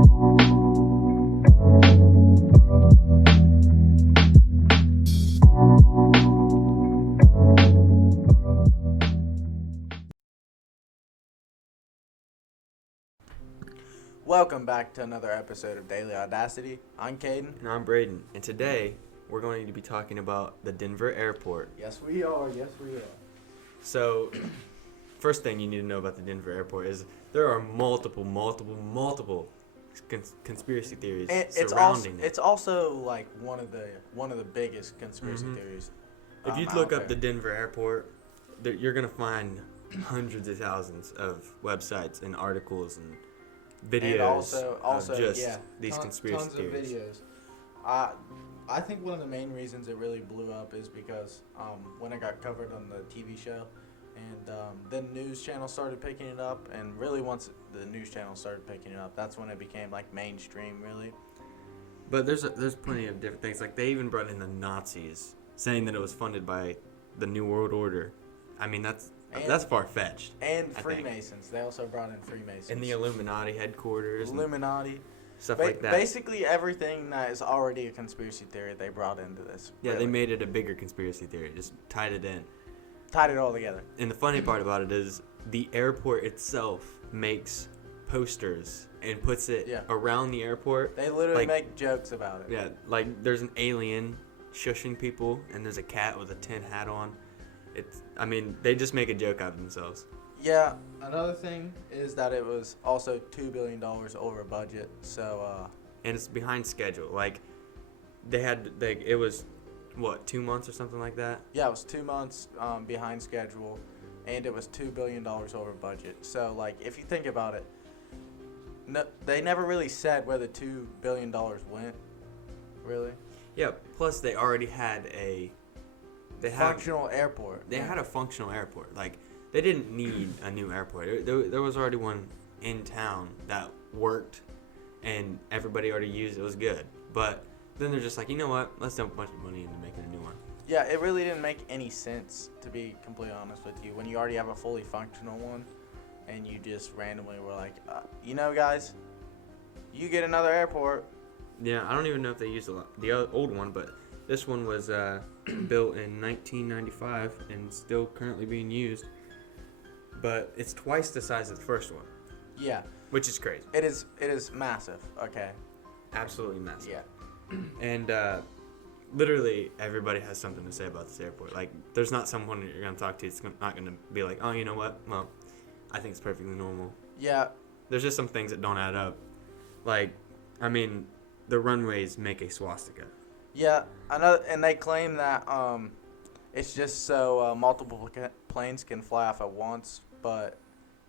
Welcome back to another episode of Daily Audacity. I'm Caden. And I'm Braden, and today we're going to be talking about the Denver airport. Yes, we are. Yes, we are. So, first thing you need to know about the Denver airport is there are multiple conspiracy theories surrounding it. It's also like one of the biggest conspiracy theories. If you look up the Denver airport, you're gonna find hundreds of thousands of websites and articles and videos and also of just yeah, these conspiracy tons theories. of videos. I think one of the main reasons it really blew up is because when it got covered on the TV show, and then news channels started picking it up, and really once the news channels started picking it up, that's when it became like mainstream, really. But there's plenty of different things. Like they even brought in the Nazis, saying that it was funded by the New World Order. I mean, that's far fetched. And Freemasons. They also brought in Freemasons. And the Illuminati headquarters. Illuminati. Stuff like that. Basically everything that is already a conspiracy theory, they brought into this. Yeah, really. They made it a bigger conspiracy theory. Just tied it in. Tied it all together. And the funny part about it is the airport itself makes posters and puts it around the airport. They literally make jokes about it. Yeah, like there's an alien shushing people, and there's a cat with a tin hat on. They just make a joke out of themselves. Yeah, another thing is that it was also $2 billion over budget, so... And it's behind schedule. Like, it was, 2 months or something like that? Yeah, it was 2 months behind schedule, and it was $2 billion over budget. So, like, if you think about it, they never really said where the $2 billion went, really. Yeah, plus they already had functional airport. They had a functional airport. Like, they didn't need a new airport. There was already one in town that worked, and everybody already used it. It was good. But then they're just like, you know what? Let's dump a bunch of money into making a new one. Yeah, it really didn't make any sense, to be completely honest with you, when you already have a fully functional one, and you just randomly were like, guys, you get another airport. Yeah, I don't even know if they used the old one, but this one was built in 1995 and still currently being used. But it's twice the size of the first one. Yeah. Which is crazy. It is massive, okay. Absolutely massive. Yeah. And literally everybody has something to say about this airport. Like, there's not someone that you're going to talk to that's not going to be like, oh, you know what? Well, I think it's perfectly normal. Yeah. There's just some things that don't add up. Like, the runways make a swastika. Yeah, and they claim that it's just so multiple planes can fly off at once, but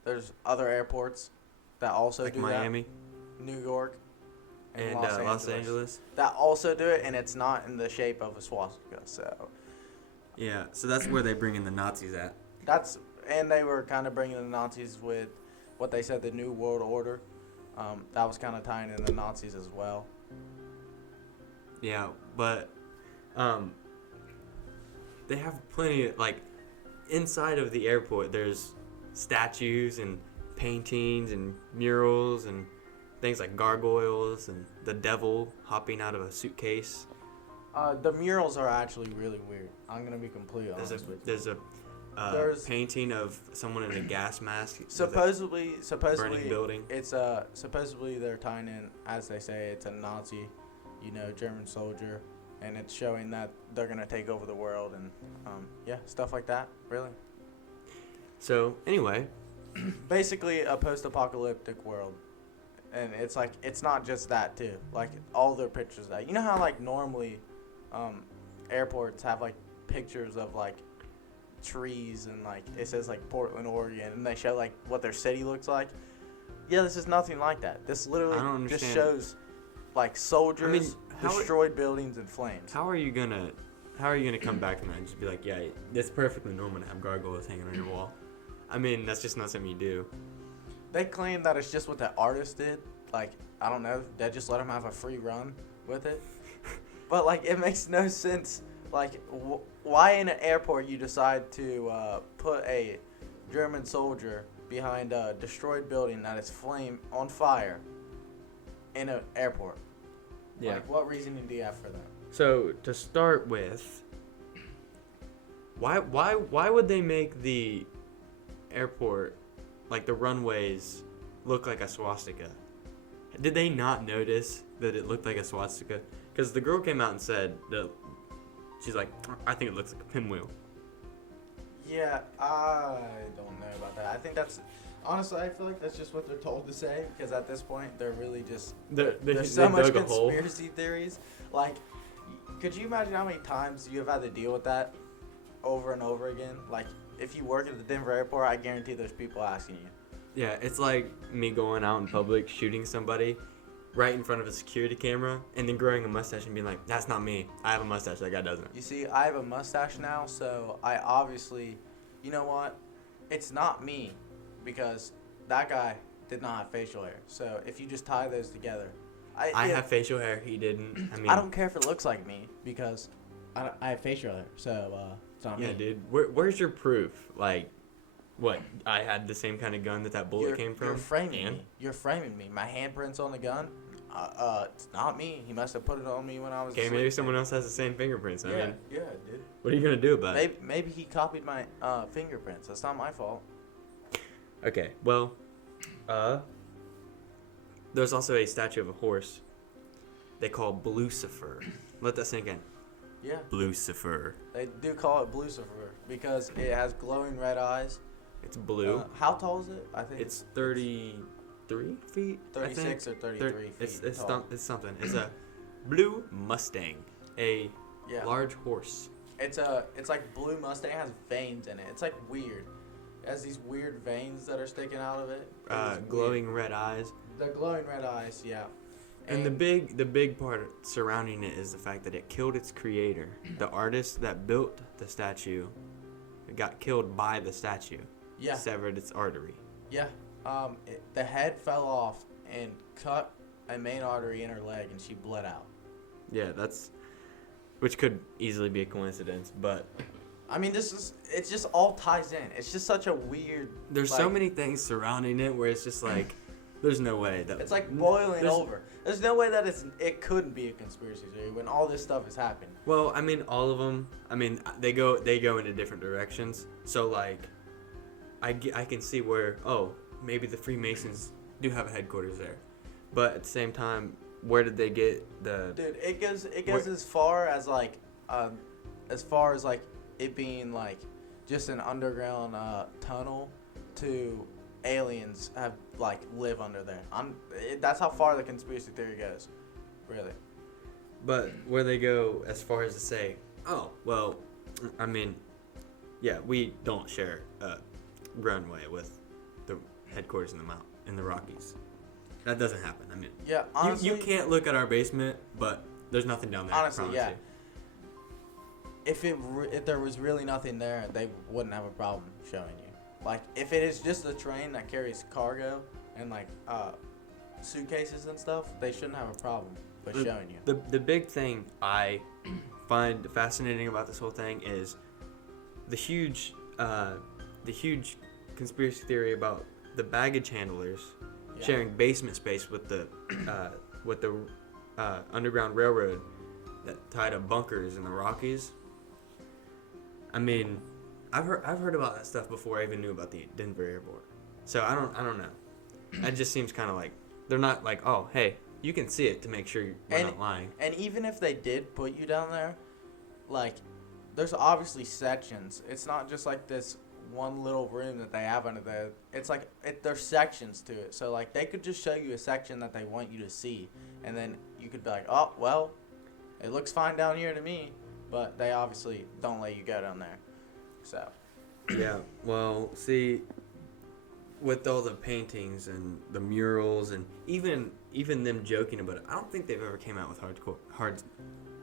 there's other airports that also like do Miami, that. New York, and Los Angeles that also do it, and it's not in the shape of a swastika. So yeah, so that's where they bring in the Nazis at. And they were kind of bringing the Nazis with what they said the New World Order. That was kind of tying in the Nazis as well. Yeah, but they have plenty of, like, inside of the airport there's statues and paintings and murals and things like gargoyles and the devil hopping out of a suitcase. The murals are actually really weird. I'm going to be completely honest with you. There's a painting of someone in a gas mask. Supposedly, burning building. It's supposedly they're tying in, as they say, it's a Nazi, German soldier, and it's showing that they're gonna take over the world and stuff like that. Really. So anyway, basically a post-apocalyptic world, and it's like it's not just that too. Like all their pictures that how like normally, airports have like pictures of like trees and like it says like Portland, Oregon, and they show like what their city looks like. Yeah, this is nothing like that. This literally just shows like soldiers, destroyed buildings and flames. How are you gonna come back from that and just be like, yeah, it's perfectly normal to have gargoyles hanging on your wall? I mean, that's just not something you do. They claim that it's just what the artist did. Like, I don't know, they just let them have a free run with it. But like, it makes no sense. Like, why in an airport you decide to put a German soldier behind a destroyed building that is on fire, in an airport. Yeah. Like, what reasoning do you have for that? So to start with, why would they make the airport, like the runways, look like a swastika? Did they not notice that it looked like a swastika? Because the girl came out and said that she's like, I think it looks like a pinwheel. Yeah, I don't know about that. I think that's honestly, I feel like that's just what they're told to say because at this point they're really just there's so much conspiracy theories. Like, could you imagine how many times you have had to deal with that over and over again? Like, if you work at the Denver airport, I guarantee there's people asking you. Yeah, it's like me going out in public shooting somebody right in front of a security camera and then growing a mustache and being like, that's not me. I have a mustache. That guy doesn't. You see, I have a mustache now, so I obviously, you know what? It's not me because that guy did not have facial hair. So if you just tie those together, I have facial hair. He didn't. I mean, I don't care if it looks like me because I have facial hair. So it's not me. Yeah, dude. Where's your proof? Like, what? I had the same kind of gun that bullet came from. You're framing me. You're framing me. My handprint's on the gun. It's not me. He must have put it on me when I was. Okay, maybe someone else has the same fingerprints. I mean, yeah, dude. What are you gonna do about it? Maybe he copied my fingerprints. That's not my fault. Okay, well, there's also a statue of a horse they call Blucifer. Let that sink in. Yeah. Blucifer. They do call it Blucifer because it has glowing red eyes. It's blue. How tall is it? I think it's 33 feet. 36 or 33 feet. It's tall. It's something. It's a blue Mustang, a large horse. It's like blue Mustang has veins in it. It's like weird. It has these weird veins that are sticking out of it. Glowing red eyes. The glowing red eyes, yeah. And the big part surrounding it is the fact that it killed its creator. The artist that built the statue got killed by the statue. Yeah. Severed its artery. Yeah. The head fell off and cut a main artery in her leg, and she bled out. Yeah, which could easily be a coincidence, but I mean, it just all ties in. It's just such a weird. There's so many things surrounding it where it's just like, there's no way that it's like boiling over. There's no way that it couldn't be a conspiracy theory when all this stuff is happening. Well, I mean, all of them. I mean, they go into different directions. So like, I can see where maybe the Freemasons do have a headquarters there, but at the same time, where did they get the? Dude, it goes as far as like it being like just an underground tunnel to aliens have live under there. That's how far the conspiracy theory goes, really. But where they go as far as to say, oh well, I mean, yeah, we don't share a runway with the headquarters in the Rockies. That doesn't happen. I mean, yeah, honestly, you can't look at our basement, but there's nothing down there. Honestly, yeah. If there was really nothing there, they wouldn't have a problem showing you. Like, if it is just a train that carries cargo and suitcases and stuff, they shouldn't have a problem with showing you. The big thing I find fascinating about this whole thing is the huge conspiracy theory about the baggage handlers sharing basement space with the Underground Railroad that tied up bunkers in the Rockies. I mean, I've heard about that stuff before I even knew about the Denver airport. So I don't know. It just seems kind of like they're not like, oh hey, you can see it to make sure you're not lying. And even if they did put you down there, like, there's obviously sections. It's not just like this one little room that they have under there. It's like there's sections to it. So like they could just show you a section that they want you to see, and then you could be like, oh well, it looks fine down here to me, but they obviously don't let you go down there. So. Yeah. Well, see, with all the paintings and the murals and even them joking about it, I don't think they've ever came out with hard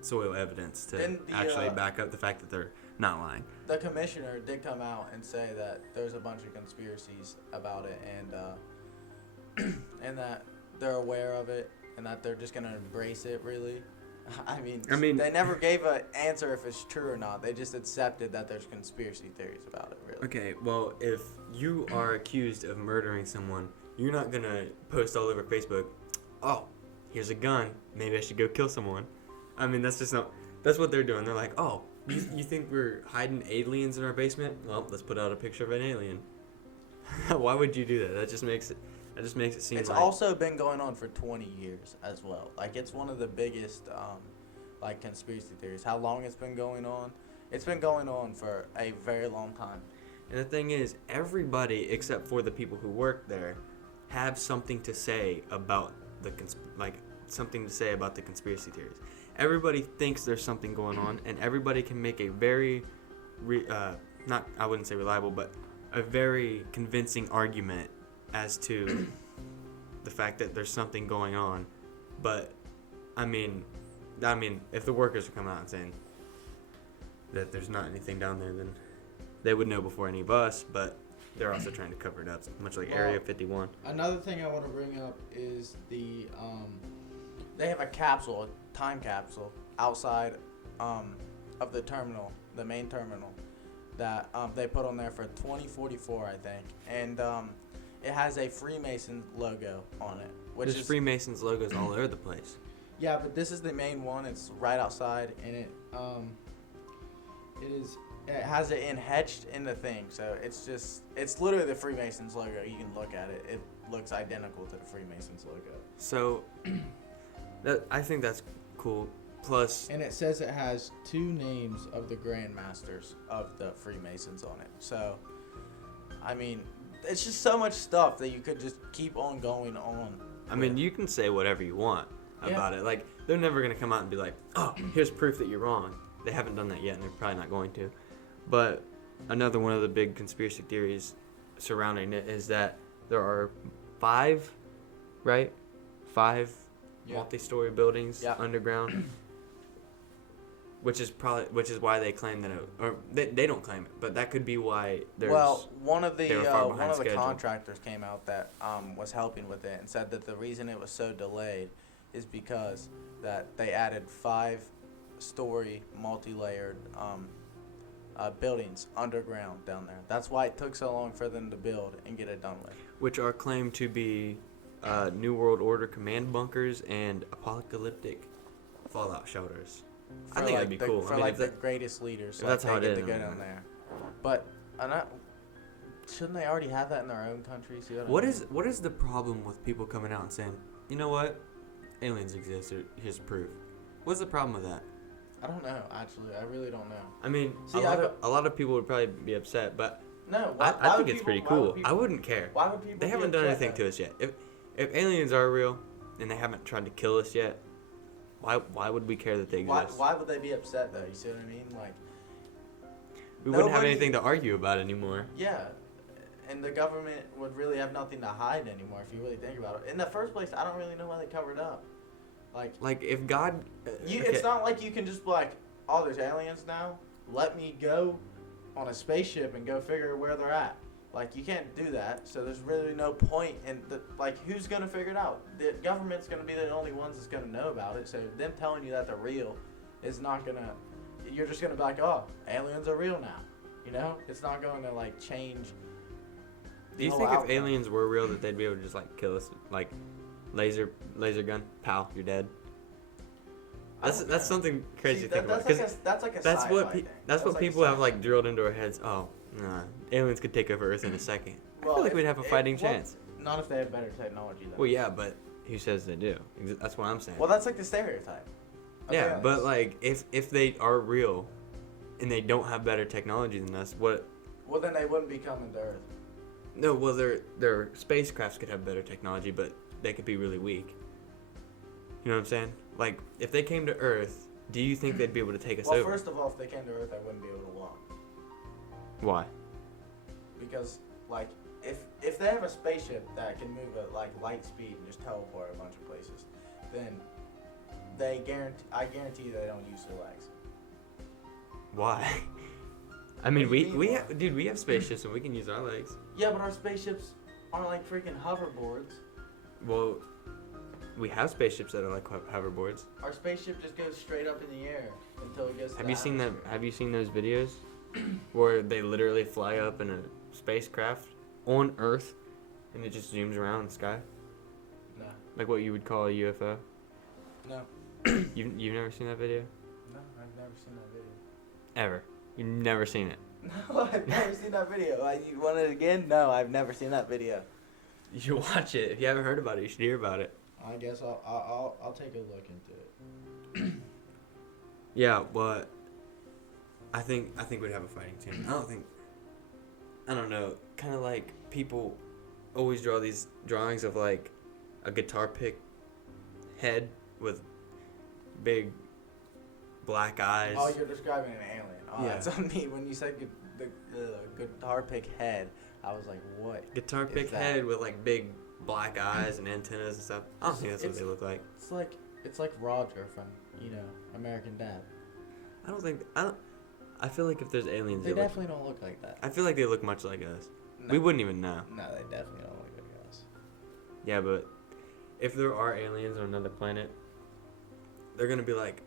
soil evidence to actually back up the fact that they're not lying. The commissioner did come out and say that there's a bunch of conspiracies about it, and and that they're aware of it, and that they're just gonna embrace it. Really, I mean, they never gave an answer if it's true or not. They just accepted that there's conspiracy theories about it. Really. Okay, well, if you are accused of murdering someone, you're not gonna post all over Facebook, oh, here's a gun. Maybe I should go kill someone. I mean, that's just not. That's what they're doing. They're like, oh, you think we're hiding aliens in our basement? Well, let's put out a picture of an alien. Why would you do that? That just makes it seem It's like. also been going on for 20 years as well. Like, it's one of the biggest, like, conspiracy theories. How long it's been going on? It's been going on for a very long time. And the thing is, everybody except for the people who work there have something to say about the something to say about the conspiracy theories. Everybody thinks there's something going on, and everybody can make a very, not I wouldn't say reliable, but a very convincing argument as to the fact that there's something going on. But I mean, if the workers are coming out and saying that there's not anything down there, then they would know before any of us. But they're also trying to cover it up, much like Area 51. Another thing I want to bring up is they have a time capsule outside of the terminal, the main terminal, that they put on there for 2044, I think, and it has a Freemason logo on it, which There's is Freemasons logos all over the place. yeah, but this is the main one. It's right outside, and it has it etched in the thing, so it's literally the Freemasons logo. You can look at it; it looks identical to the Freemasons logo. So, I think that's cool. Plus, And it says it has 2 names of the Grand Masters of the Freemasons on it. So, I mean, it's just so much stuff that you could just keep on going on. I mean, you can say whatever you want about it. Like, they're never going to come out and be like, oh, here's proof that you're wrong. They haven't done that yet, and they're probably not going to. But another one of the big conspiracy theories surrounding it is that there are 5 multi-story buildings underground. Which is why they claim that they don't claim it, but that could be why there's. Well, one of the schedule. contractors came out that was helping with it and said that the reason it was so delayed is because that they added 5-story multi-layered buildings underground down there. That's why it took so long for them to build and get it done with. Which are claimed to be New World Order command bunkers and apocalyptic fallout shelters. I think that'd be cool. For the greatest leaders, that's how it they is, get to go down there. But shouldn't they already have that in their own countries? What is the problem with people coming out and saying, you know what, aliens exist? Here's proof. What's the problem with that? I don't know. Actually, I really don't know. I mean, a lot of people would probably be upset, but no, I think it's pretty cool. I wouldn't care. Why would people? They haven't done anything to us yet. If aliens are real and they haven't tried to kill us yet, why would we care that they exist? Why would they be upset though? You see what I mean? Like, we wouldn't have anything to argue about anymore. Yeah, and the government would really have nothing to hide anymore if you really think about it. In the first place, I don't really know why they covered up. Like if God, it's not like you can just be like, oh, there's aliens now. Let me go on a spaceship and go figure where they're at. Like, you can't do that, so there's really no point in who's going to figure it out? The government's going to be the only ones that's going to know about it, so them telling you that they're real is not going to, you're just going to be like, oh, aliens are real now, you know? It's not going to, change Do you think if aliens were real that they'd be able to just, kill us, laser gun, pow, you're dead? That's something crazy to think about. That's like a sci-fi thing. That's what people have, drilled into our heads. Oh, nah, aliens could take over Earth in a second. I feel like we'd have a fighting chance. Not if they have better technology, though. Well, yeah, but who says they do? That's what I'm saying. Well, that's the stereotype. Yeah, but, if they are real and they don't have better technology than us, what... Well, then they wouldn't be coming to Earth. No, well, their spacecrafts could have better technology, but they could be really weak. You know what I'm saying? If they came to Earth, do you think they'd be able to take us over? Well, first of all, if they came to Earth, I wouldn't be able to walk. Why? Because, if they have a spaceship that can move at, light speed and just teleport a bunch of places, then I guarantee they don't use their legs. Why? I mean, we have spaceships and we can use our legs. Yeah, but our spaceships aren't like freaking hoverboards. Well, we have spaceships that are like hoverboards. Our spaceship just goes straight up in the air until it gets to Have you seen those videos where they literally fly up in a spacecraft on Earth and it just zooms around in the sky? No. Like what you would call a UFO? No. You've never seen that video? No, I've never seen that video. Ever? You've never seen it? No, I've never seen that video. You want it again? No, I've never seen that video. You should watch it. If you haven't heard about it, you should hear about it. I guess I'll take a look into it. Yeah, but I think we'd have a fighting team. I don't know. Kind of like people always draw these drawings of like a guitar pick head with big black eyes. Oh, you're describing an alien. Oh, Yeah. that's on me. When you said the guitar pick head, I was like, what? Guitar is pick that? head with like big black eyes and antennas and stuff. I don't think that's what they look like. It's like Roger from American Dad. I feel like if there's aliens, They definitely don't look like that. I feel like they look much like us. No. We wouldn't even know. No, they definitely don't look like us. Yeah, but if there are aliens on another planet, they're gonna be like,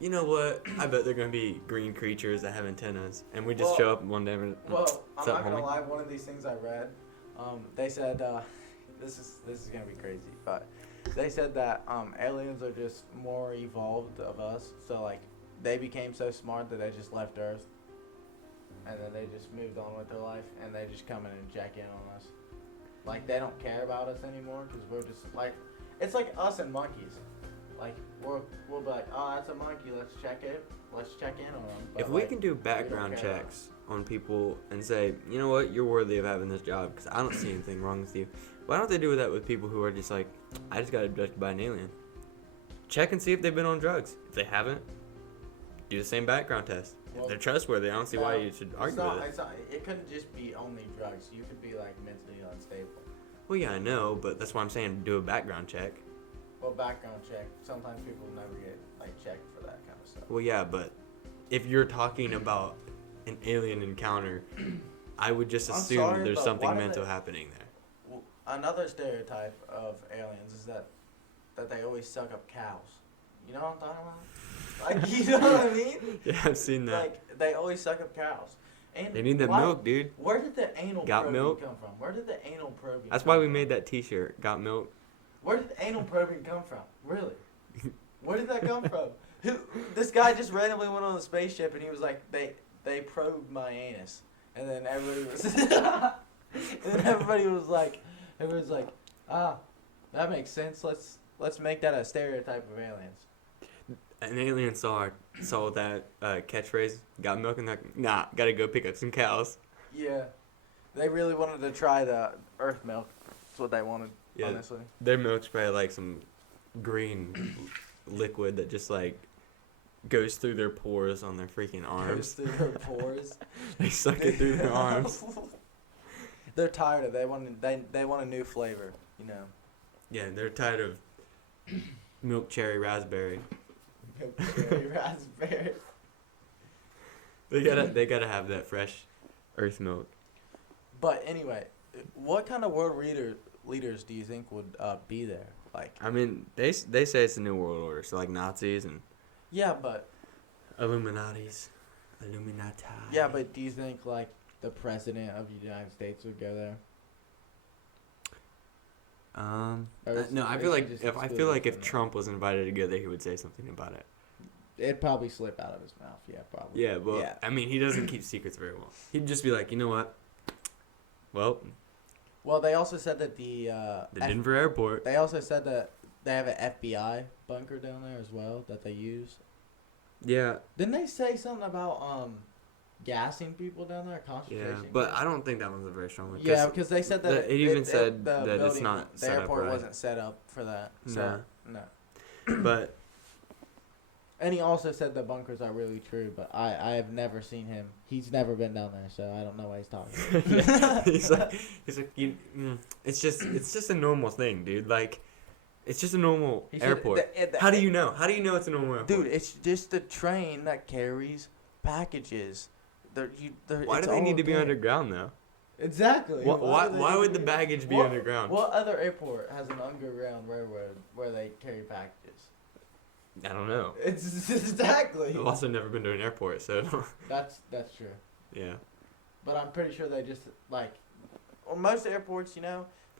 you know what? I bet they're gonna be green creatures that have antennas, and we just Well- show up one day. And, Well, I'm What's up, not gonna homie? lie. One of these things I read, they said this is gonna be crazy, but they said that aliens are just more evolved of us. So like they became so smart that they just left Earth, and then they just moved on with their life, and they just come in and check in on us. Like they don't care about us anymore because we're just like it's like us and monkeys. Like we'll be like, oh, that's a monkey. Let's check in on them. if we can do background care about checks on people and say, you know what, you're worthy of having this job, because I don't see anything wrong with you. Why don't they do that with people who are just like, I just got abducted by an alien? Check and see if they've been on drugs. If they haven't, do the same background test. Well, If they're trustworthy, I don't see why you should argue with it. It couldn't just be only drugs. You could be like mentally unstable. Well, yeah, I know, but that's why I'm saying do a background check. Well, background check. Sometimes people never get like checked for that kind of stuff. Well, yeah, but if you're talking about an alien encounter, I would just I'm assume sorry, there's but something why do mental they- happening there. Well, another stereotype of aliens is that they always suck up cows. You know what I'm talking about? Like, you know what I mean? Yeah, I've seen that. Like they always suck up cows. And They need that why- milk, dude. Where did the anal Got probing milk? come from? Where did the anal probing? That's come why we from? made that T-shirt. Got milk. Where did anal probing come from? Really? Where did that come from? This guy just randomly went on a spaceship and he was like, they probed my anus, and then everybody was like, that makes sense. Let's make that a stereotype of aliens. An alien saw that catchphrase. Got milk, and like, nah, gotta go pick up some cows. Yeah, they really wanted to try the Earth milk. That's what they wanted, Yeah. honestly. Their milk's probably like some green liquid that just like goes through their pores on their freaking Goes arms. through their pores. They suck it through their arms. They're tired of it. They want a new flavor, you know. Yeah, they're tired of milk cherry raspberry. Milk cherry raspberry. They gotta have that fresh earth milk. But anyway, what kind of world leaders do you think would be there? Like, I mean, they say it's a new world order, so like Nazis and yeah, but Illuminati. yeah, but do you think like the president of the United States would go there? Or is- No, I or feel is he like just if excluded from Trump was invited to go there, he would say something about it. It'd probably slip out of his mouth. Yeah, probably. Yeah, well, Yeah. I mean, he doesn't keep secrets very well. He'd just be like, you know what? Well, Well, they also said that the Denver airport. they also said that they have an FBI bunker down there as well that they use. Yeah, Didn't they say something about gassing people down there? Concentration. yeah, but I don't think that one's a very strong one. 'cause Yeah, because they said that it even said the that it's building- not the set up airport right. wasn't set up for that. So, no. But And he also said the bunkers are really true, but I have never seen him. He's never been down there, so I don't know what he's talking about. yeah, he's like it's just a normal thing, dude. Like, it's just a normal He said airport. How do you know? How do you know it's a normal airport? Dude, it's just a train that carries packages. Why Why do they need to be underground though? Exactly. Why would the baggage be underground? What other airport has an underground railroad where they carry packages? I don't know. It's exactly. I've also never been to an airport, so That's true. yeah. But I'm pretty sure they just like, well, most airports,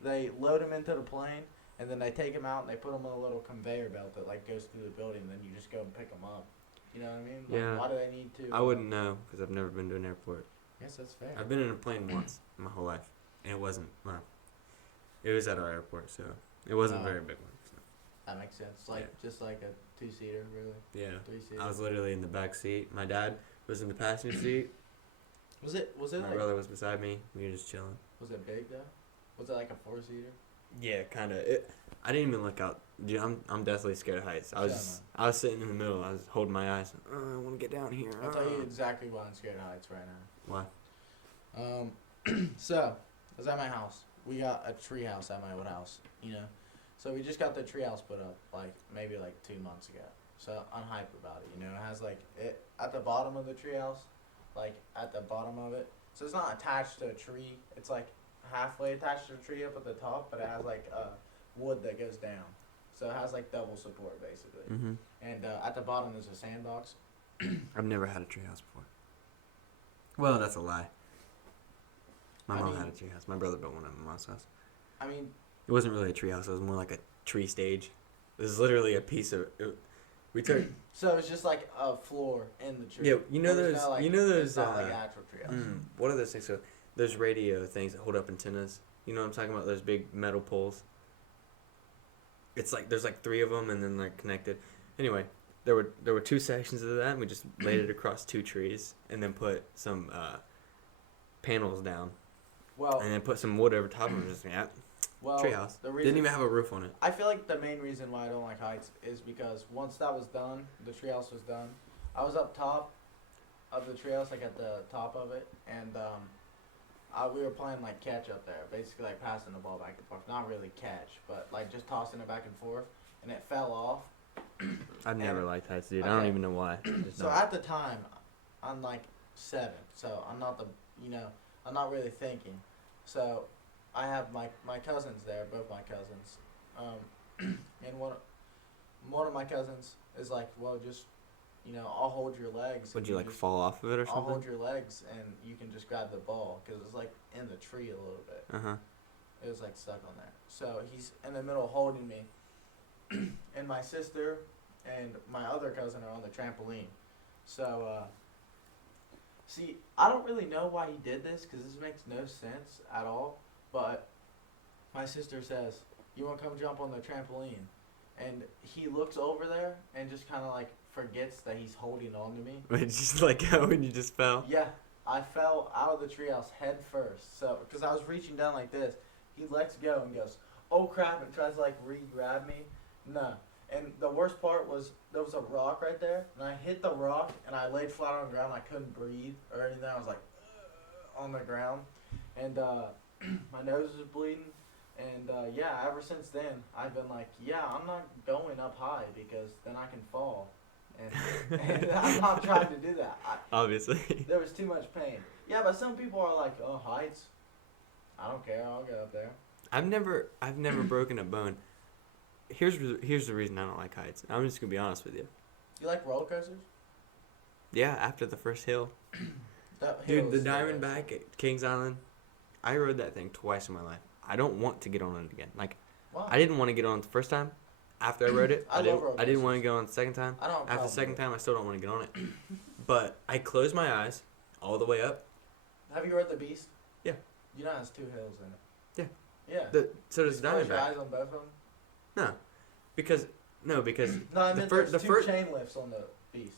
they load them into the plane and then they take them out and they put them on a little conveyor belt that like goes through the building. And then you just go and pick them up. You know what I mean? Like, Yeah. Why do they need to? I wouldn't know because I've never been to an airport. Yes, that's fair. I've been in a plane once in my whole life, and it wasn't. Well, it was at our airport, so it wasn't a very big one. So. That makes sense. Like just like a 2-seater, really. Yeah. 3-seater. I was literally in the back seat. My dad was in the passenger seat. Was it My like? brother was beside me. We were just chilling. Was it big though? Was it like a 4-seater? Yeah, kind of. I didn't even look out. Dude, I'm definitely scared of heights. Yeah, I was sitting in the middle. I was holding my eyes. I want to get down here. I'll tell you exactly why I'm scared of heights right now. Why? So, I was at my house. We got a tree house at my old house, you know. So we just got the tree house put up maybe 2 months ago. So I'm hype about it, you know. It has it at the bottom of the tree house, at the bottom of it. So it's not attached to a tree. It's halfway attached to a tree up at the top, but it has wood that goes down. So it has double support basically. Mm-hmm. And at the bottom there's a sandbox. I've never had a treehouse before. Well, that's a lie. My mom had a treehouse. My brother built one at my mom's house. I mean, it wasn't really a treehouse. It was more like a tree stage. It was literally a piece of. We took. So it's just like a floor in the tree. Yeah, you know those. It's not like actual treehouse. What are those things? So those radio things that hold up antennas. You know what I'm talking about? Those big metal poles. It's there's 3 of them and then they're connected. Anyway, there were 2 sections of that, and we just laid it across 2 trees, and then put some panels down. Well, and then put some wood over top of it. Just treehouse. Didn't even have a roof on it. I feel like the main reason why I don't like heights is because once that was done, the treehouse was done. I was up top of the treehouse, at the top of it, and we were playing catch up there, basically passing the ball back and forth. Not really catch, but just tossing it back and forth, and it fell off. I've never liked heights, dude. Okay. I don't even know why. So at the time, I'm 7, so I'm not I'm not really thinking. So I have my cousins there, both my cousins, and one of my cousins is well, just I'll hold your legs. Would you fall off of it or something? I'll hold your legs and you can just grab the ball because it's in the tree a little bit. It was stuck on there. So he's in the middle holding me, and my sister and my other cousin are on the trampoline. So see, I don't really know why he did this because this makes no sense at all. But my sister says, "You want to come jump on the trampoline?" And he looks over there and just kind of forgets that he's holding on to me. It's just how when you just fell? Yeah, I fell out of the treehouse head first. So, because I was reaching down like this, he lets go and goes, "Oh crap," and tries to re-grab me. No. And the worst part was there was a rock right there, and I hit the rock, and I laid flat on the ground. I couldn't breathe or anything. I was on the ground, and my nose was bleeding. And yeah, ever since then, I've been I'm not going up high because then I can fall. And I'm not trying to do that. Obviously. There was too much pain. Yeah, but some people are "Oh, heights. I don't care. I'll get up there." I've never broken a bone. Here's the reason I don't like heights. I'm just gonna be honest with you. You like roller coasters? Yeah, after the first hill. That Dude, hill the is Diamondback at Kings Island, I rode that thing twice in my life. I don't want to get on it again. Wow. I didn't want to get on it the first time. After I rode it, I love roller I didn't coasters. want to go on the second time. I don't have a After the problem second with time, I still don't want to get on it. But I closed my eyes all the way up. Have you read The Beast? Yeah. You know it has 2 hills in it. Yeah. Yeah. So does the Close your eyes Diamondback. on both of them? No, because No, I meant the there's 2 first. chain lifts on the Beast.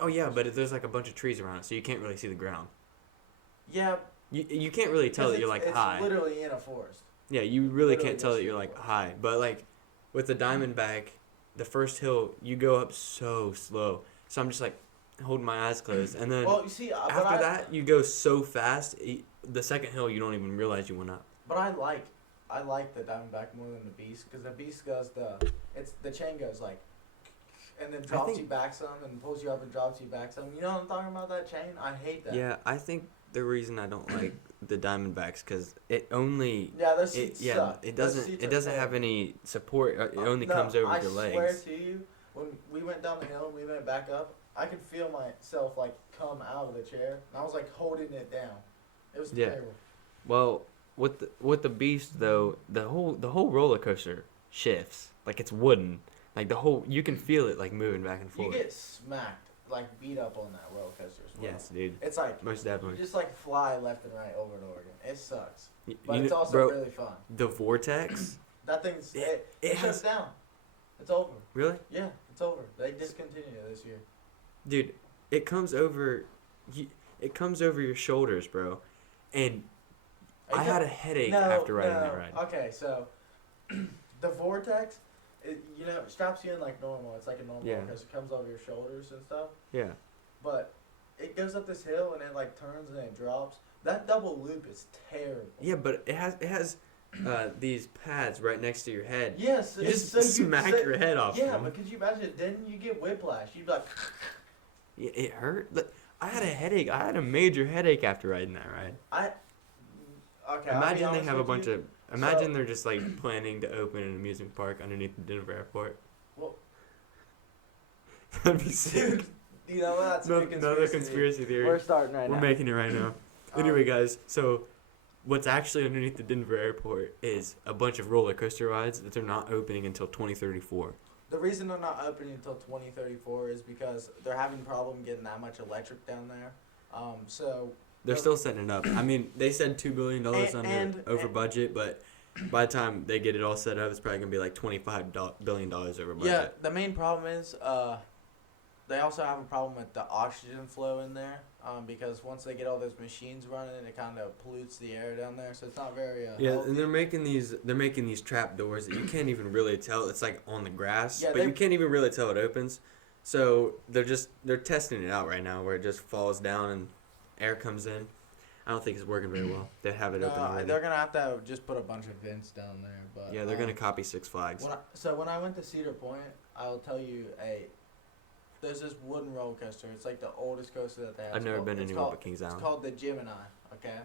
Oh yeah, but there's a bunch of trees around it, so you can't really see the ground. Yeah. You can't really tell that you're high. It's literally in a forest. Yeah, you really literally can't tell that just you're in a forest. high. But with the Diamondback, the first hill you go up so slow. So I'm just holding my eyes closed, and then Well, you see, after that you go so fast. The second hill you don't even realize you went up. But I like the Diamondback more than the Beast because the Beast goes the chain goes and then drops you back some and pulls you up and drops you back some. You know what I'm talking about? That chain? I hate that. Yeah, I think the reason I don't like the Diamondbacks because it only Yeah, those seats suck. it Those doesn't seats it are doesn't have terrible. any support. It only No, comes over I your legs. swear to you, when we went down the hill and we went back up, I could feel myself come out of the chair, and I was holding it down. It was Yeah. terrible. Well, with the Beast though, the whole roller coaster shifts. Like it's wooden. Like the whole you can feel it like moving back and You forth. get smacked, like beat up on that roller coaster as well. Yes, dude. It's like Most you definitely. just like fly left and right over and over again. It sucks, You but it's know- also bro, really fun. the vortex. That thing's It it shuts has down. It's over. really, Yeah, it's over. They discontinued it this year. dude. It comes over. It comes over your shoulders, bro. And I had a headache after riding that ride. Okay, so the vortex, it straps you in like normal. It's like a normal Yeah. because it comes over your shoulders and stuff. Yeah. But it goes up this hill and it like turns and it drops. That double loop is terrible. Yeah, but it has these pads right next to your head. Yes, You it's just smack your head off. Yeah, them. but could you imagine it? Then you get whiplash. You'd be like, Yeah, it hurt. Look, I had a headache. I had a major headache after riding that ride. okay. I'll be Imagine they honest have a with bunch you. of. Imagine they're just like planning to open an amusement park underneath the Denver airport. Well, That'd be sick. dude, you know what? That's a big Another conspiracy theory. We're starting right We're now. making it right now. Anyway, guys, so what's actually underneath the Denver airport is a bunch of roller coaster rides that they're not opening until 2034. The reason they're not opening until 2034 is because they're having problem getting that much electric down there. So They're Well- still setting it up. I mean, they said $2 billion over budget, but by the time they get it all set up, it's probably gonna be like $25 billion over budget. yeah, the main problem is they also have a problem with the oxygen flow in there because once they get all those machines running, it kind of pollutes the air down there. So it's not very Yeah, healthy. and they're making these trap doors that you can't even really tell. It's like on the grass, Yeah, but you can't even really tell it opens. So they're testing it out right now, where it just falls down and air comes in. I don't think it's working very well. They have it open already. They're gonna have to just put a bunch of vents down there. But Yeah, they're gonna copy Six Flags. When I went to Cedar Point, I'll tell you there's this wooden roller coaster. It's like the oldest coaster that they have. I've never been it's anywhere called- but Kings It's Island. called the Gemini. Okay.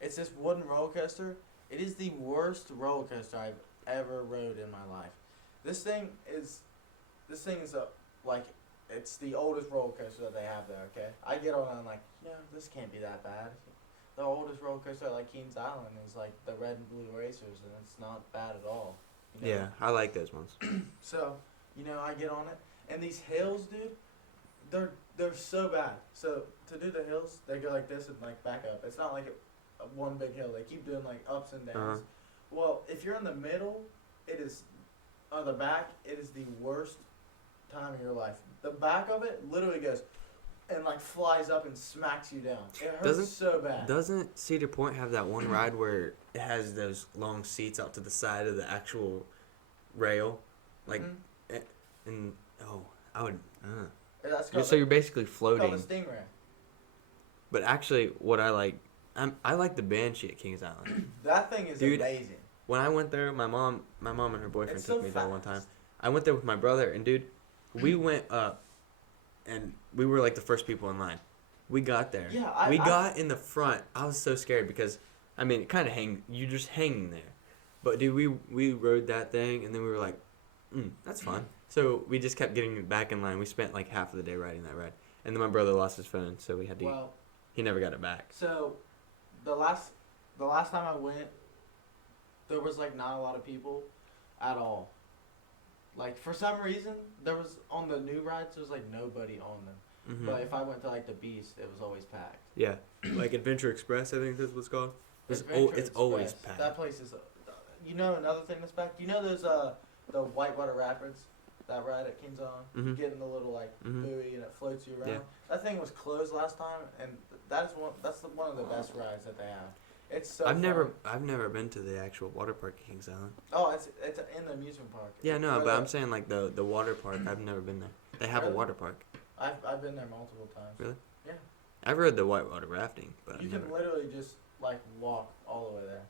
It's this wooden roller coaster. It is the worst roller coaster I've ever rode in my life. This thing is like it's the oldest roller coaster that they have there. Okay. I get on and I'm like, this can't be that bad. The oldest roller coaster at like Kings Island is like the Red and Blue Racers, and it's not bad at all. You know? Yeah, I like those ones. So, I get on it, and these hills, dude, they're so bad. So to do the hills, they go like this and like back up. It's not like one big hill. They keep doing like ups and downs. Uh-huh. Well, if you're in the middle, it is on the back. It is the worst time of your life. The back of it literally goes and like flies up and smacks you down. It hurts so bad. Doesn't Cedar Point have that one ride where it has those long seats out to the side of the actual rail? Like, Mhm. and I would. That's So you're basically it's called floating. a Stingray. But actually, what I like, I like the Banshee at Kings Island. That thing is Dude, amazing. When I went there, my mom and her boyfriend It's took so me there one time. fast. I went there with my brother, and dude, we went up, and we were like the first people in line. We got there. Yeah, we got in the front. I was so scared because, I mean, it kind of you're just hanging there. But dude, we rode that thing, and then we were like, that's fun. So we just kept getting back in line. We spent like half of the day riding that ride, and then my brother lost his phone, so we had to. Well, He never got it back. so the last time I went, there was like not a lot of people at all. Like for some reason, there was on the new rides. There was like nobody on them. Mm-hmm. But if I went to like the Beast, it was always packed. Yeah, like Adventure Express, I think that's what it's called. Adventure It's always Express, packed. That place is. Another thing that's packed. Those the Whitewater Rapids, that ride at Kings Island. You Mhm. get in the little like Mhm. buoy and it floats you around. Yeah. That thing was closed last time, and that's one of the best rides that they have. It's so. I've fun. never been to the actual water park at Kings Island. Oh, it's in the amusement park. Yeah, no, Where but I'm saying like the water park. I've never been there. They have a Really? water park. I've been there multiple times. Really? Yeah. I've rode the whitewater rafting, but You I've can never. literally just like walk all the way there.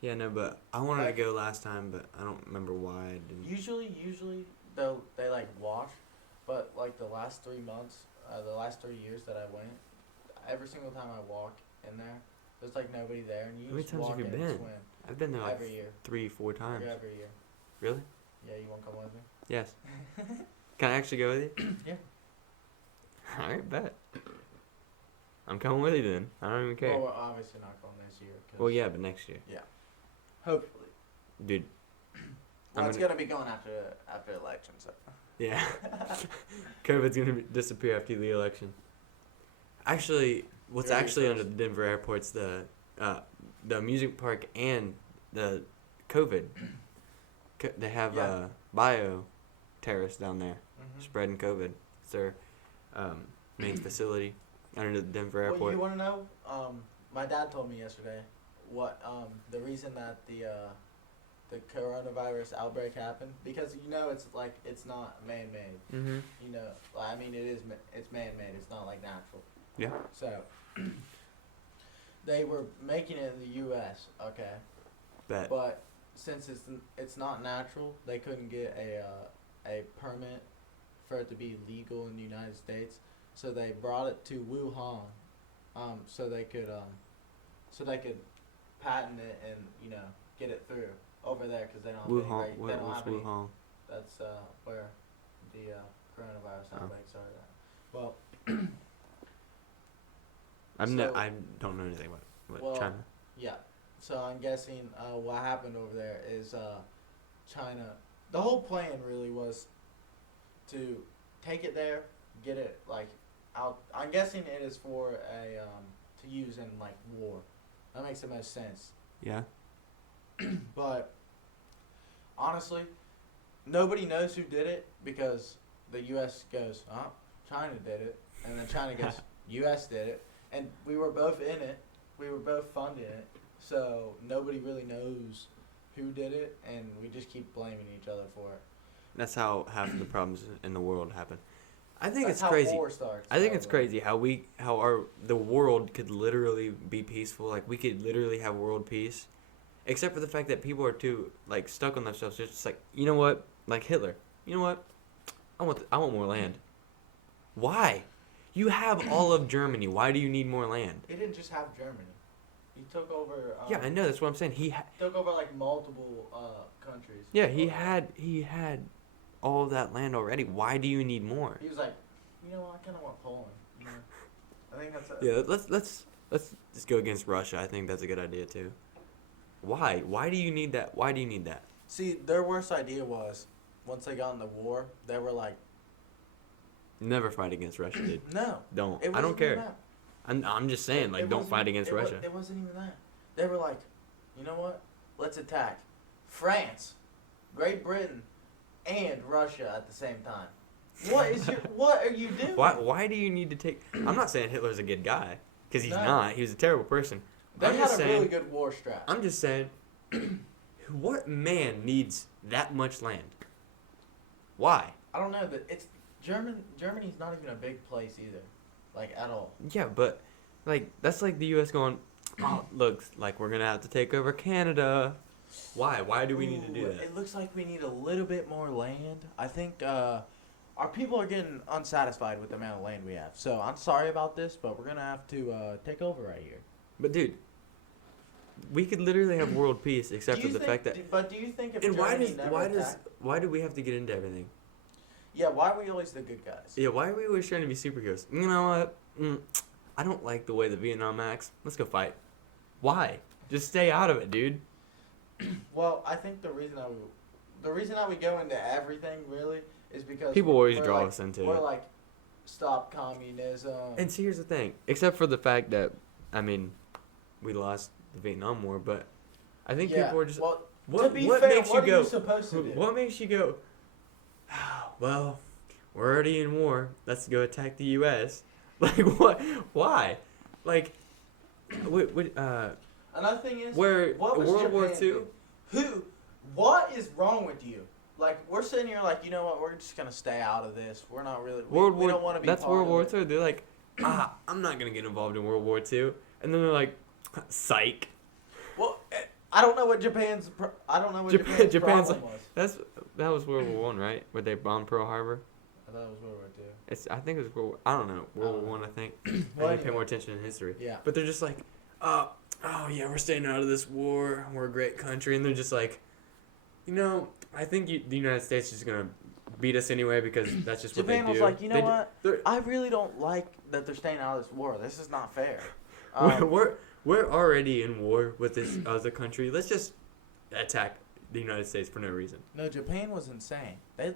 Yeah, no, but I wanted Like- to go last time, but I don't remember why I didn't. Usually they like wash, but like the last 3 months, the last 3 years that I went, every single time I walk in there, there's like nobody there, and you How many just times walk have you in and been? swim I've been there like every year. 3-4 times. Every year. Really? Yeah, you want to come with me? Yes. Can I actually go with you? Yeah. All right, bet. I'm coming with you then. I don't even care. Well, we're obviously not going this year. Well, yeah, but next year, Hopefully. dude. Well, I'm it's gonna be going after elections. So. Yeah, COVID's gonna disappear after the election. Actually, what's Very actually first. under the Denver airport's the amusement park and the COVID. They have Yeah. bio terrorists down there Mhm. spreading COVID. It's their main facility under the Denver Well, airport. you want to know? My dad told me yesterday what the reason that the coronavirus outbreak happened, because it's not man-made. Mm-hmm. I mean it's man-made. It's not like natural. Yeah. So they were making it in the U.S. Okay, Bet. but since it's not natural, they couldn't get a permit for it to be legal in the United States. So they brought it to Wuhan, so they could patent it and get it through over there, because they don't have Wuhan. any, they don't What's have any. Wuhan? That's where the coronavirus Oh. outbreak started at. Well, I don't know anything about Well, China. yeah. So I'm guessing what happened over there is China. The whole plan really was to take it there, get it out. I'm guessing it is for a to use in war. That makes the most sense. Yeah. But honestly, nobody knows who did it, because the U.S. goes, "Oh, China did it," and then China goes, "U.S. did it," and we were both in it. We were both funding it, so nobody really knows who did it, and we just keep blaming each other for it. That's how half of the problems in the world happen. I think That's it's how crazy. war starts. I think it's probably. crazy how the world could literally be peaceful. Like, we could literally have world peace, except for the fact that people are too stuck on themselves. They're just like, you know what? Like Hitler. You know what? I want more land. Why? You have all of Germany. Why do you need more land? He didn't just have Germany. He took over. Yeah, I know. That's what I'm saying. Took over multiple countries. Yeah, he had all of that land already. Why do you need more? He was like, I kind of want Poland. I think that's. Yeah, let's just go against Russia. I think that's a good idea too. Why? Why do you need that? Why do you need that? See, their worst idea was, once they got in the war, they were like, Never fight against Russia, dude. no. Don't. It I don't wasn't even care. that. I'm just saying, It don't wasn't fight even- against it wa- Russia. It wasn't even that. They were like, you know what? Let's attack France, Great Britain, and Russia at the same time. What are you doing? Why do you need to take? I'm not saying Hitler's a good guy, because he's No. not. He was a terrible person. They I'm had just a saying. really good war strat. I'm just saying. What man needs that much land? Why? I don't know, that it's Germany's not even a big place either, at all. Yeah, but that's like the U.S. going, oh, looks like we're gonna have to take over Canada. Why? Why do we need to do Ooh, that? It looks like we need a little bit more land. I think our people are getting unsatisfied with the amount of land we have. So I'm sorry about this, but we're gonna have to take over right here. But dude, we could literally have world peace except for the fact that. But do you think if And Germany never attacked, why do we have to get into everything? yeah, why are we always the good guys? Yeah, why are we always trying to be superheroes? You know what? I don't like the way the Vietnam acts. Let's go fight. Why? Just stay out of it, dude. Well, I think the reason that we go into everything really is because People always we're draw us into we're it. stop communism. And see, here's the thing. Except for the fact that, I mean, we lost the Vietnam War, but I think yeah, people are just. well, What to be what fair, makes what you are go? you supposed to do? What makes you go? "Oh, well, we're already in war. Let's go attack the U.S." Like what? Why? Like, Another thing is, where what was World War Japan II? do? What is wrong with you? We're sitting here you know what? We're just gonna stay out of this. We're not really. We don't want to be. That's part World of War it. II. They're like, I'm not gonna get involved in World War II, and then they're like, psych. Well, I don't know what Japan's. I don't know what Japan's Japan's like- problem was. That was World War One, right? Where they bombed Pearl Harbor. I thought it was World War II. I think it was I don't know, World don't War know. One. I think. Well, I need to pay anyway. more attention in history. Yeah. But they're just like, oh yeah, we're staying out of this war. We're a great country, and they're just like, I think the United States is gonna beat us anyway because that's just what they do. Japan was like, you know what? They're- I really don't like that they're staying out of this war. This is not fair. we're already in war with this other country. Let's just attack the United States for no reason. No, Japan was insane. They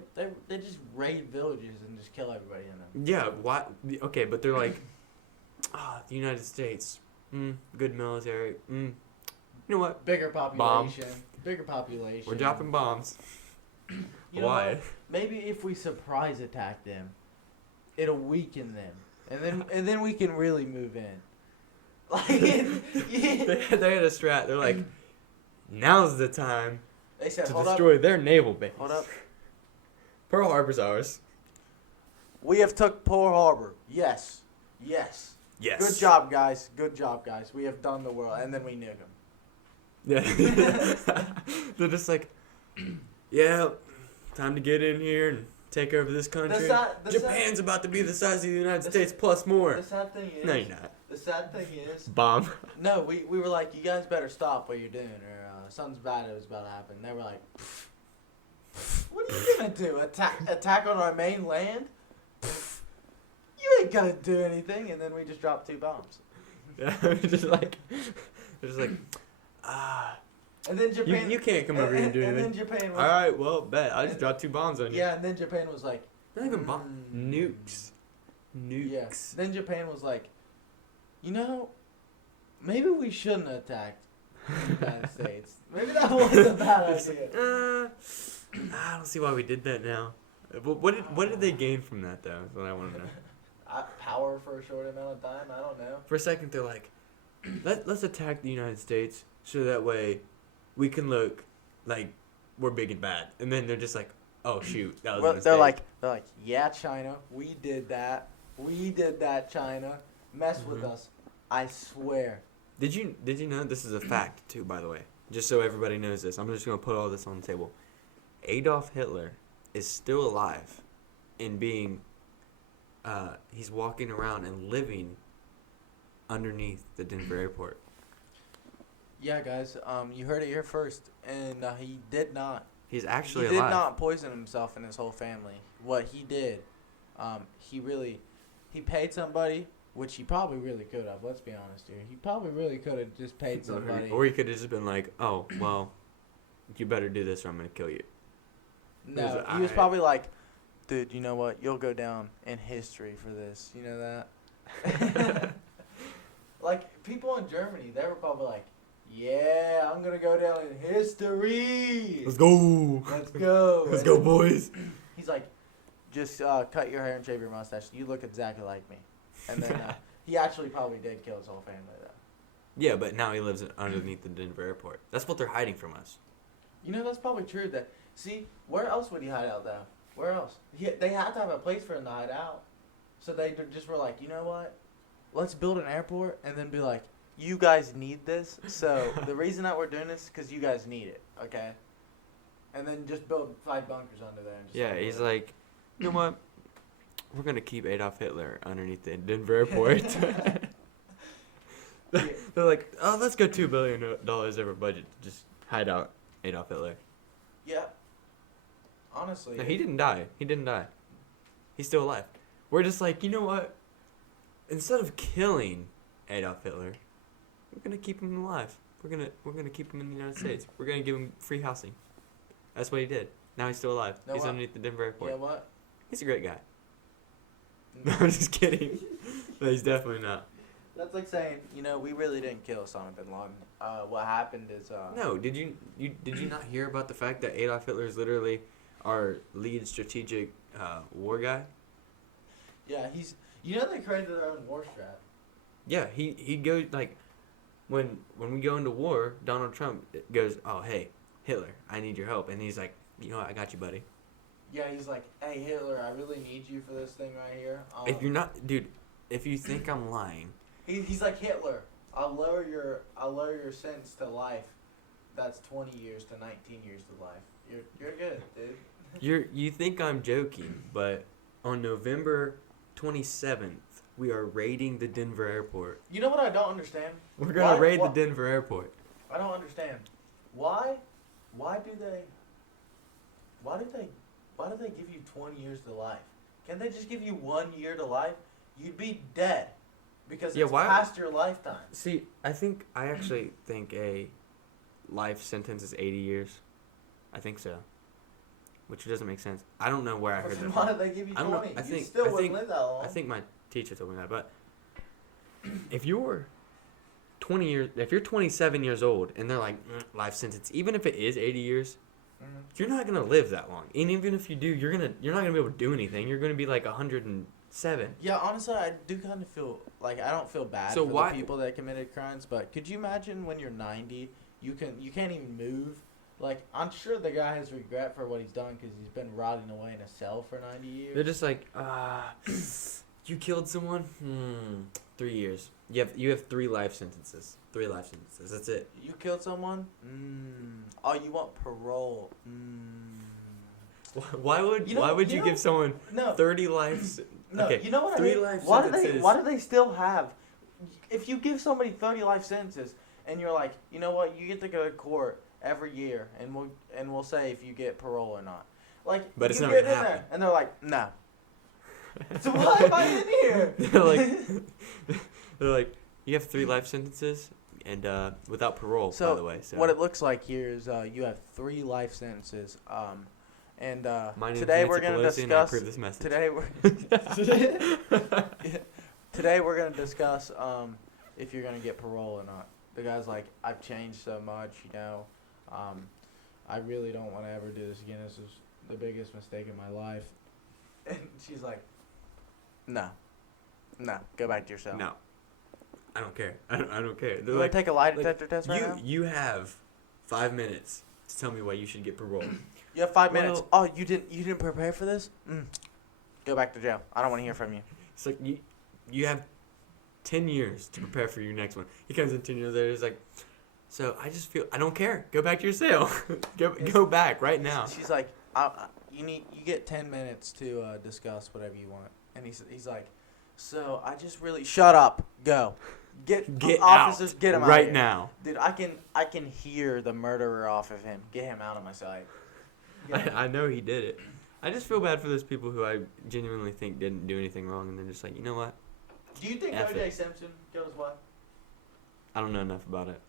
just raid villages and just kill everybody in them. Yeah, why? Okay, but they're like, the United States, good military. You know what? Bigger population. Bigger population. We're dropping bombs. You know Why? what? Maybe if we surprise attack them, it'll weaken them, and then we can really move in. Like They had a strat. They're like, now's the time they said, to hold destroy their naval base. Hold up. Pearl Harbor's ours. We have took Pearl Harbor. Yes. Yes. Good job, guys. Good job, guys. We have done the world, and then we nuke them. Yeah. They're just like, yeah, time to get in here and take over this country. Japan's about to be the size of the United States plus more. The sad thing is. No, you're not. The sad thing is. Bomb. No, we were like, you guys better stop what you're doing, or something's bad was about to happen. They were like, what are you gonna do? Attack on our main land? You ain't gonna do anything. And then we just dropped 2 bombs. Yeah, just like, And then Japan. You can't come over here and do And anything. then Japan was. All right, well, bet I just dropped 2 bombs on you. Yeah, and then Japan was like. Not even nukes. Yeah. Then Japan was like, you know, maybe we shouldn't have attacked the United States. Maybe that was a bad idea. I don't see why we did that now. What did they gain from that though? Is what I want to know. Power for a short amount of time. I don't know. For a second, they're like, let's attack the United States so that way we can look like we're big and bad. And then they're just like, oh shoot, that was a mistake. They're like, yeah, China, we did that. We did that, China. Mess with us. I swear. Did you know this is a fact too? By the way, just so everybody knows this, I'm just gonna put all this on the table. Adolf Hitler is still alive, and being, he's walking around and living underneath the Denver airport. Yeah, guys. You heard it here first, and he did not. He's actually alive. He alive. did not poison himself and his whole family. What he did, he paid somebody. Which he probably really could have. Let's be honest here. He probably really could have just paid somebody. Or he could have just been like, "Oh, well, you better do this, or I'm gonna kill you." No, he was probably like, "Dude, you know what? You'll go down in history for this. You know that." Like people in Germany, they were probably like, "Yeah, I'm gonna go down in history. Let's go. Let's go. Let's go, boys." He's like, "Just cut your hair and shave your mustache. You look exactly like me." And then he actually probably did kill his whole family, though. Yeah, but now he lives underneath the Denver airport. That's what they're hiding from us. You know, that's probably true. See, where else would he hide out, though? Where else? They had to have a place for him to hide out. So they just were like, you know what? Let's build an airport and then be like, you guys need this. So the reason that we're doing this is because you guys need it, okay? And then just build 5 bunkers under there. And just He's like, you know what? We're going to keep Adolf Hitler underneath the Denver airport. They're like, oh, let's go $2 billion over budget to just hide out Adolf Hitler. Yeah. Honestly. No, he didn't die. He's still alive. We're just like, you know what? Instead of killing Adolf Hitler, we're going to keep him alive. We're gonna keep him in the United States. We're going to give him free housing. That's what he did. Now he's still alive. He's underneath the Denver airport. Yeah, what? He's a great guy. No, I'm just kidding. No, he's definitely not. That's like saying, you know, we really didn't kill Osama bin Laden. What happened is... No, did you not hear about the fact that Adolf Hitler is literally our lead strategic war guy? Yeah, he's... You know they created their own war strat. Yeah, he goes, like, when we go into war, Donald Trump goes, oh, hey, Hitler, I need your help. And he's like, you know what, I got you, buddy. Yeah, he's like, hey, Hitler, I really need you for this thing right here. If you're not, dude, if you think I'm lying. He's like, Hitler, I'll lower your sentence to life. That's 20 years to 19 years to life. You're good, dude. You think I'm joking, but on November 27th, we are raiding the Denver airport. You know what I don't understand? We're going to raid the Denver airport. I don't understand. Why why do they give you 20 years to life? Can't they just give you 1 year to life? You'd be dead because it's past your lifetime. See, I actually think a life sentence is 80 years. I think so. Which doesn't make sense. I don't know where I heard that. Why did they give you 20? You still wouldn't live that long. I think my teacher told me that, but if you're 20 years, if you're 27 years old and they're like life sentence, even if it is 80 years, you're not gonna live that long. And even if you do, you're not gonna be able to do anything. You're gonna be like 107. Yeah, honestly, I do kind of feel like I don't feel bad for the people that committed crimes, but could you imagine when you're 90, you can't even move. Like, I'm sure the guy has regret for what he's done because he's been rotting away in a cell for 90 years. They're just like, you killed someone? 3 years. You have 3 life sentences. 3 life sentences. That's it. You killed someone? Oh, you want parole? Why would you give someone 30 lives? No, okay, you know what 3 I mean? life Why sentences. Why do they still have? If you give somebody 30 life sentences and you're like, you know what, you get to go to court every year and we'll say if you get parole or not. Like, but it's you not get gonna in happen. there and they're like, no. So why am I in here? they're like, you have 3 life sentences and without parole, by the way. So what it looks like here is you have 3 life sentences. And today we're gonna discuss. This message. Today we're gonna discuss if you're gonna get parole or not. The guy's like, I've changed so much, you know. I really don't want to ever do this again. This is the biggest mistake in my life. And she's like, no, go back to your cell. No, I don't care. I don't care. They're like, take a lie detector test right now? You have 5 minutes to tell me why you should get parole. You have 5 minutes. Oh, you didn't prepare for this? Go back to jail. I don't want to hear from you. It's like you have 10 years to prepare for your next one. He comes in 10 years later. He's like, so I just feel I don't care. Go back to your cell. go back right now. She's like, you get 10 minutes to discuss whatever you want. And he's like, so I just really shut up. Go. Get officers. Out. Get him out right here. now. Dude, I can hear the murderer off of him. Get him out of my sight. I know he did it. I just feel bad for those people who I genuinely think didn't do anything wrong, and they're just like, you know what? Do you think O.J. Simpson killed his wife? I don't know enough about it.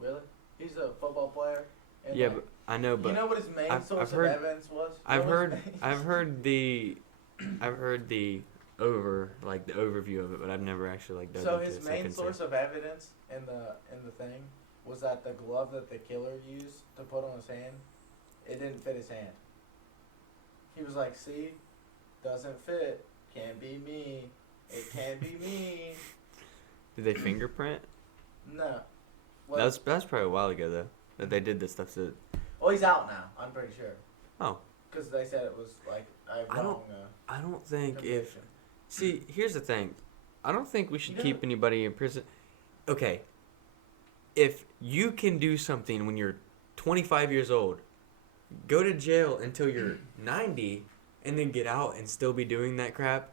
Really? He's a football player. And yeah, but I know. But you know what his main source of evidence was? I've heard the overview of it, but I've never actually dug into it. So his main source of evidence in the thing was that the glove that the killer used to put on his hand, it didn't fit his hand. He was like, see, doesn't fit, can't be me, it can't be me. Did they fingerprint? No. That was probably a while ago though that they did this stuff to. Oh, he's out now. I'm pretty sure. Oh. Because they said it was like I don't think if. See, here's the thing. I don't think we should keep anybody in prison. Okay. If you can do something when you're 25 years old, go to jail until you're 90, and then get out and still be doing that crap.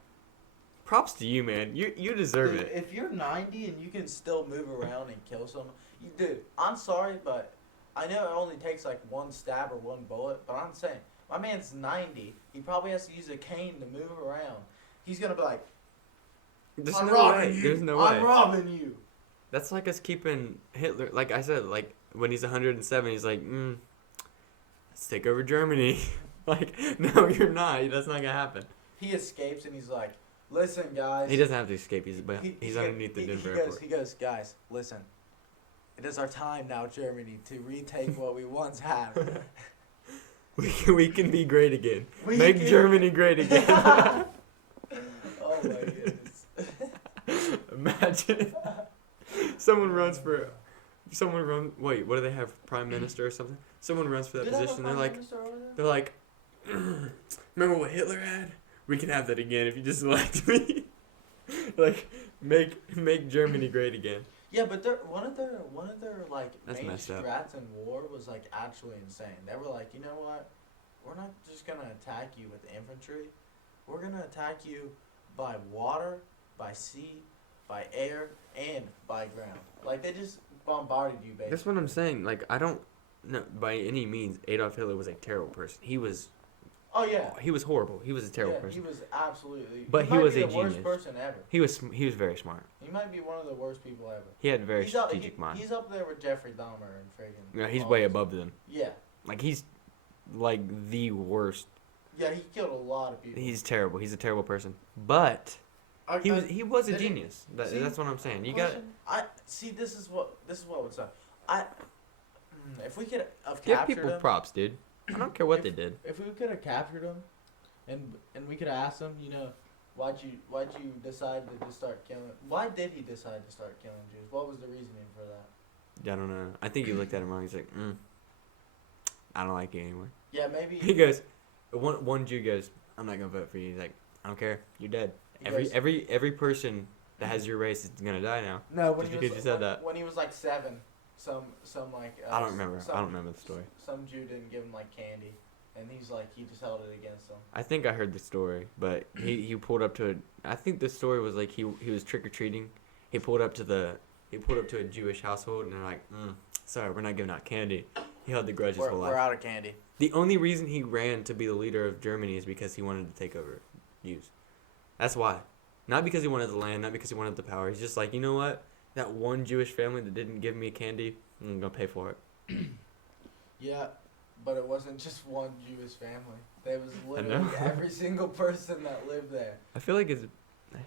Props to you, man. You deserve it. If you're 90 and you can still move around and kill someone, dude, I'm sorry, but I know it only takes like 1 stab or 1 bullet, but I'm saying, my man's 90. He probably has to use a cane to move around. He's going to be like, There's no way. I'm robbing you. That's like us keeping Hitler, like I said, like when he's 107, he's like, let's take over Germany. Like, no, you're not. That's not going to happen. He escapes and he's like, listen, guys. He doesn't have to escape. He's underneath the Denver airport. He goes, guys, listen. It is our time now, Germany, to retake what we once had. we can be great again. Make Germany great again. Oh, my goodness. Imagine wait, what do they have? Prime Minister or something? Someone runs for that position. They're like, remember what Hitler had? We can have that again if you just elect me. Like, make Germany great again. Yeah, but one of their like That's main messed up. strats in war was like actually insane. They were like, you know what? We're not just gonna attack you with infantry. We're gonna attack you by water, by sea, by air, and by ground. Like they just bombarded you, basically. That's what I'm saying. Like I don't know by any means Adolf Hitler was a terrible person. He was Oh yeah. He was horrible. He was a terrible Yeah, person. he was absolutely. But he might was be a the worst genius. person ever. He was very smart. He might be one of the worst people ever. He had very He's up, strategic mind. He's up there with Jeffrey Dahmer and friggin'. Yeah, he's all way those- above them. Yeah. Like he's like the worst. Yeah, he killed a lot of people. He's terrible. He's a terrible person. But he was a did he- genius. see, That's what I'm saying. You got question, I see. This is what would suck. If we could have give captured people him, props, dude. I don't care what they did. if we could have captured him, and we could have asked him, why'd you decide to just start killing? Why did he decide to start killing Jews? What was the reasoning for that? I don't know. I think he looked at him wrong. He's like, I don't like you anymore. Yeah, maybe. He goes, one Jew goes, I'm not gonna vote for you. He's like, I don't care. You're dead. He Every goes- every person that has your race is gonna die now. No, when Just he was, because you said that. when he was like 7, some like. I don't remember. Some, I don't remember the story. Some Jew didn't give him like candy, and he's like he just held it against him. I think I heard the story, but he pulled up to I think the story was like he was trick or treating. He pulled up to a Jewish household, and they're like, sorry, we're not giving out candy. He held the grudge his whole We're life. out of candy. The only reason he ran to be the leader of Germany is because he wanted to take over Jews. That's why. Not because he wanted the land, not because he wanted the power. He's just like, you know what? That one Jewish family that didn't give me candy, I'm going to pay for it. Yeah, but it wasn't just one Jewish family. There was know. literally every single person that lived there. I feel like it's...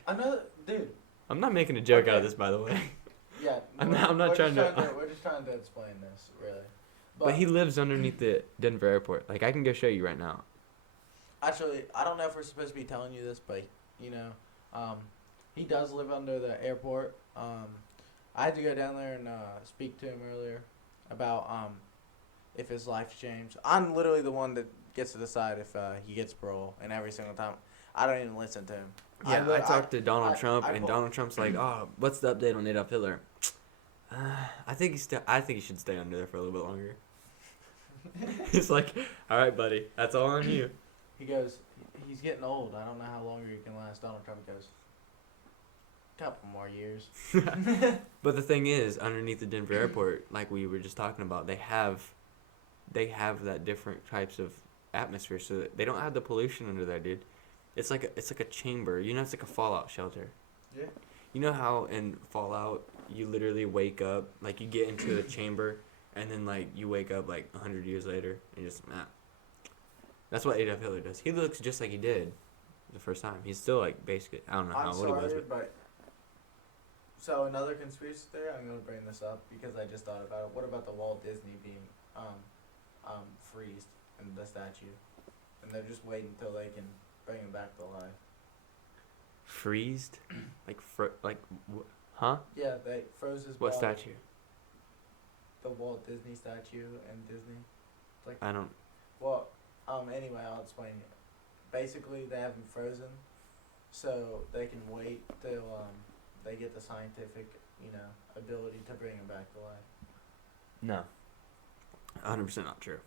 Another dude. I'm not making a joke out of Okay. this, by the way. Yeah, I'm we're- not we're trying just to- We're just trying to explain this, really. But he lives underneath the Denver airport. Like, I can go show you right now. Actually, I don't know if we're supposed to be telling you this, but he does live under the airport. I had to go down there and speak to him earlier about if his life's changed. I'm literally the one that gets to decide if he gets parole, and every single time I don't even listen to him. Yeah, I talked to Donald I- Trump, I and pull- Donald Trump's like, "Oh, what's the update on Adolf Hitler?" I think he should stay under there for a little bit longer. He's like, "All right, buddy, that's all on you." He goes, he's getting old. I don't know how longer he can last. Donald Trump goes, couple more years. But the thing is, underneath the Denver airport, like we were just talking about, they have that different types of atmosphere, so that they don't have the pollution under there, dude. It's like a chamber. It's like a Fallout shelter. Yeah. You know how in Fallout you literally wake up, like you get into the chamber, and then like you wake up like 100 years later, and just That's what Adolf Hitler does. He looks just like he did the first time. He's still like basically, I don't know how I'm old he was, sorry, but but so another conspiracy theory. I'm gonna bring this up because I just thought about it. What about the Walt Disney being freezed in the statue, and they're just waiting until they can bring him back to life? freezed, huh? Yeah, they froze his What body. statue? The Walt Disney statue in Disney. Like, I don't. well, anyway, I'll explain it. Basically, they have him frozen, so they can wait till they get the scientific, ability to bring him back to life. No. 100% not true.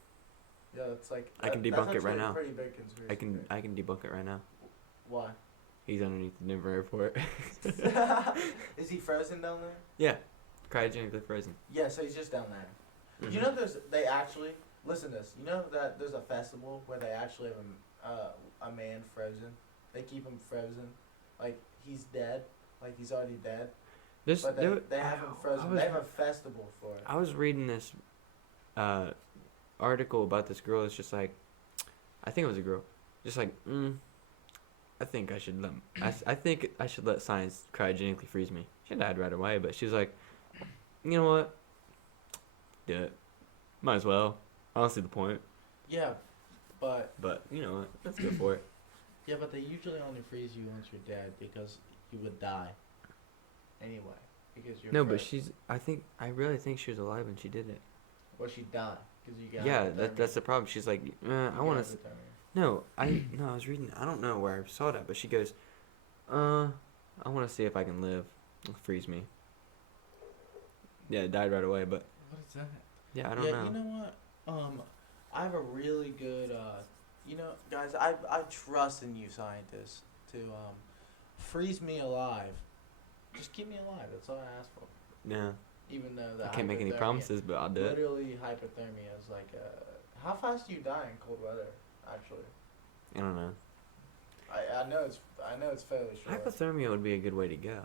Yeah, it's like I can that's debunk it actually right a now. Pretty big conspiracy. I can debunk it right now. Why? He's underneath the Denver airport. Is he frozen down there? Yeah, cryogenically frozen. Yeah, so he's just down there. Mhm. You know, they actually listen to this. You know that there's a festival where they actually have a man frozen. They keep him frozen, like he's dead, like he's already dead. There's, But there, they have him frozen. They have a festival for it. I was reading this article about this girl. It's just like, I think it was a girl. Just like, I think I should let science cryogenically freeze me. She died right away, but she was like, you know what? Do it. Might as well. I don't see the point. Yeah, but you know what? Let's go for it. yeah, but they usually only freeze you once you're dead because you would die. Anyway, because you're No, but frozen. I really think she was alive when she did it. Well, she died because you got. Yeah, that's the problem. She's like, I want to. to. No, I was reading. I don't know where I saw that, but she goes, I want to see if I can live. Freeze me. Yeah, it died right away, but What is that? yeah, I don't know. You know what? I have a really good. Guys, I trust in you scientists to freeze me alive. Just keep me alive. That's all I ask for. Yeah, Even though the I can't make any hypothermia- promises, but I'll do it. Literally, hypothermia is like how fast do you die in cold weather? Actually, I don't know. I know it's fairly short. Hypothermia would be a good way to go.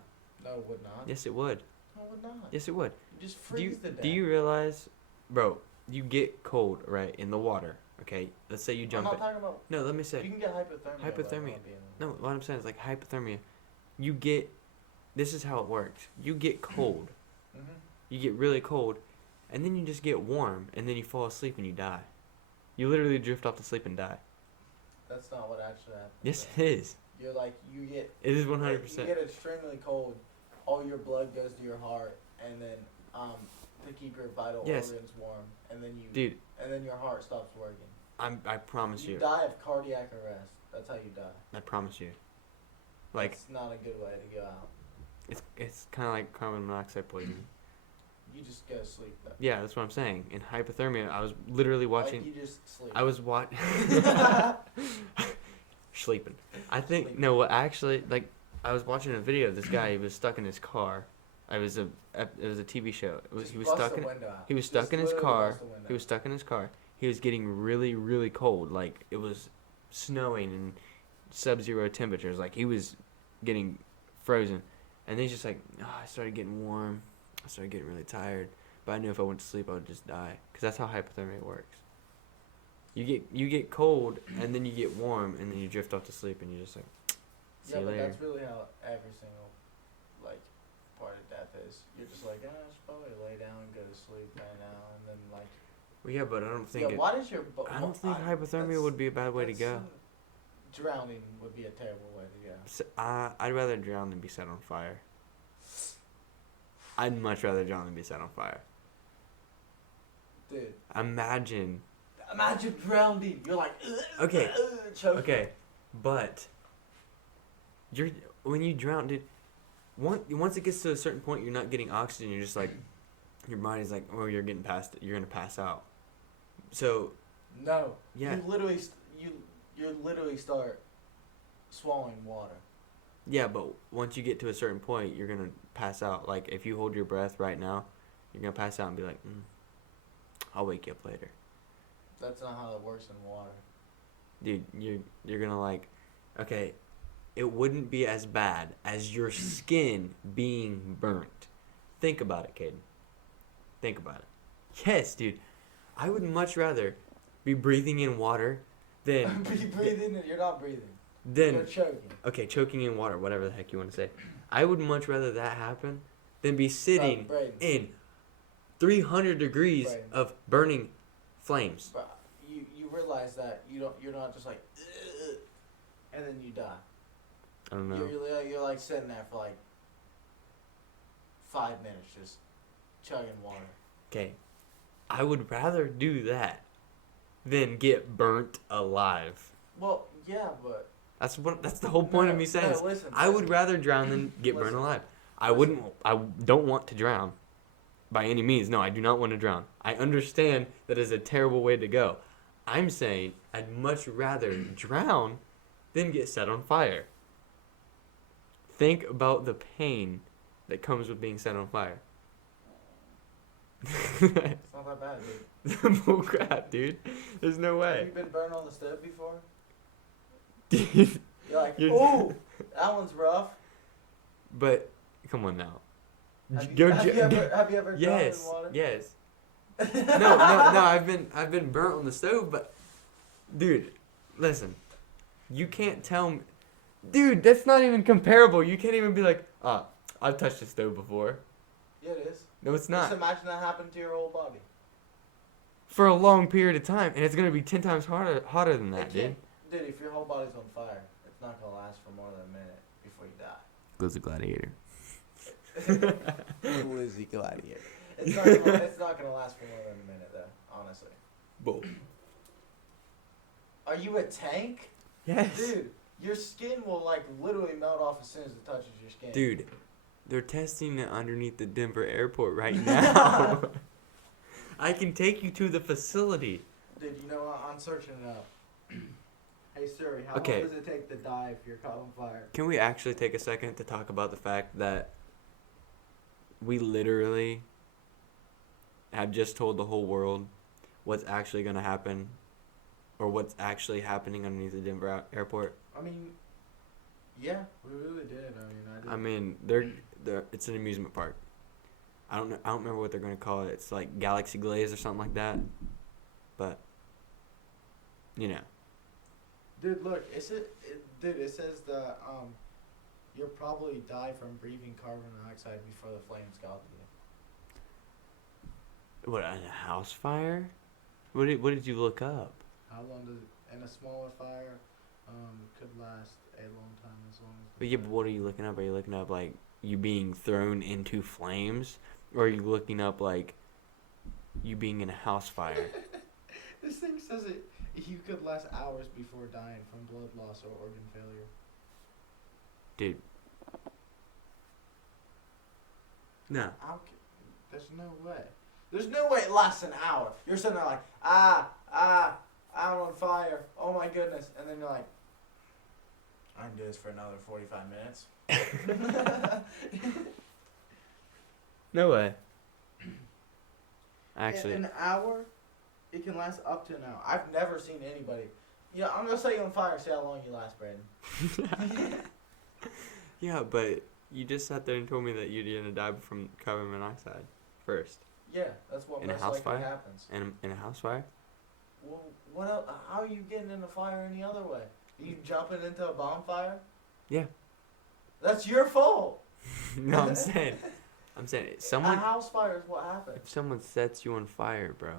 No, it would not. Yes, it would. No, it would not. Yes, it would. You just freeze to death. Do you realize, bro? You get cold, right, in the water. Okay, let's say you jump I'm it. not talking about. No, let me say. You can get hypothermia. Hypothermia. No, what I'm saying is like hypothermia. You get. This is how it works. You get cold. Mhm. You get really cold, and then you just get warm, and then you fall asleep and you die. You literally drift off to sleep and die. That's not what actually happens. Yes, though. it is. You're like you get. It is You 100%. get extremely cold. All your blood goes to your heart, and then to keep your vital Yes. organs warm, and then you. Dude, And then your heart stops working. I promise You you. die of cardiac arrest. That's how you die. I promise you. Like It's not a good way to go out. it's kind of like carbon monoxide poisoning. You just go to sleep though. Yeah, that's what I'm saying. In hypothermia, I was literally watching. Like you just sleep. I was sleeping. I think Sleeping. no. What actually like I was watching a video of this guy. He was stuck in his car. It was a TV show. Just He was bust stuck the in. window out. He was Just stuck in his literally car. bust the window. He was stuck in his car. He was getting really, really cold. Like it was snowing and sub-zero temperatures. Like he was getting frozen. And then he's just like, I started getting warm. I started getting really tired. But I knew if I went to sleep, I would just die. Because that's how hypothermia works. You get cold, and then you get warm, and then you drift off to sleep, and you're just like, see Yeah, you but later. that's really how every single like part of death is. You're just like, I should probably lay down and go to sleep right now, and then like. Well, yeah, but I don't think Yeah, why does your? I don't think hypothermia would be a bad way to go. Drowning would be a terrible way to go. I'd rather drown than be set on fire. I'd much rather drown than be set on fire. Dude, Imagine. imagine drowning. You're like. Okay. Choking. Okay, but when you drown, dude. Once it gets to a certain point, you're not getting oxygen. You're just like, your body's like, oh, you're getting past it. You're gonna pass out. So No. yeah, You literally start swallowing water. yeah, but once you get to a certain point, you're gonna pass out. Like if you hold your breath right now, you're gonna pass out and be like, I'll wake you up later. That's not how it works in water. Dude, you're gonna like, okay, it wouldn't be as bad as your skin being burnt. Think about it, Caden. Think about it. Yes, dude. I would much rather be breathing in water than Be breathing. You're not breathing. than You're choking. okay, choking in water, whatever the heck you want to say. I would much rather that happen than be sitting Brayden, in 300 degrees Right. of burning flames. But you realize that you're not just like, "Ugh," and then you die. I don't know. You're like sitting there for like 5 minutes just chugging water. Okay, I would rather do that than get burnt alive. Well, yeah, but That's the whole point of me saying this. listen, I would rather drown than get burned Listen. alive. I don't want to drown. By any means, no, I do not want to drown. I understand that is a terrible way to go. I'm saying I'd much rather drown than get set on fire. Think about the pain that comes with being set on fire. It's not that bad, dude. Bull crap, dude. There's no Have way. you been burned on the stove before? Dude, You're like, You're- oh, that one's rough. but come on now. Have Go you, have ju- you ever drowned in Yes, water? yes. No. I've been burnt on the stove, but dude, listen, you can't tell me, dude. That's not even comparable. You can't even be like, I've touched the stove before. Yeah, it is. No, it's Just not. imagine that happened to your whole body. For a long period of time, and it's gonna be 10 times hotter than that, It dude. can't- Dude, if your whole body's on fire, it's not gonna last for more than a minute before you die. Goes the gladiator. Lizzie Gladiator. It's not gonna last for more than a minute though, honestly. Bull. Are you a tank? Yes. Dude, your skin will like literally melt off as soon as it touches your skin. Dude, they're testing it underneath the Denver airport right now. I can take you to the facility. Dude, you know what? I'm searching it up. Hey Siri, how Okay. long does it take to die if you're caught on fire? Can we actually take a second to talk about the fact that we literally have just told the whole world what's actually going to happen or what's actually happening underneath the Denver airport. I mean, yeah, we really did. I mean, they're it's an amusement park. I don't know. I don't remember what they're gonna call it. It's like Galaxy Glaze or something like that. But you know, Dude, look, it says that you'll probably die from breathing carbon dioxide before the flames got to you. what, a house fire? What did you look up? How long does and a smaller fire could last a long time as long as. But yeah, but what are you looking up? Are you looking up like you being thrown into flames, or are you looking up like you being in a house fire? This thing says you could last hours before dying from blood loss or organ failure. Dude. No. There's no way. There's no way it lasts an hour. You're sitting there like, I'm on fire. Oh my goodness. And then you're like, I can do this for another 45 minutes. No way. Actually. An hour? It can last up to an hour. I've never seen anybody. Yeah, I'm going to set you on fire, see how long you last, Braden. Yeah, but you just sat there and told me that you're going to die from carbon monoxide first. Yeah, that's what In a most house likely fire? happens. In a house fire? Well, what else? How are you getting in a fire any other way? Are you jumping into a bonfire? Yeah. That's your fault. No, I'm saying someone. A house fire is what happens. If someone sets you on fire, bro.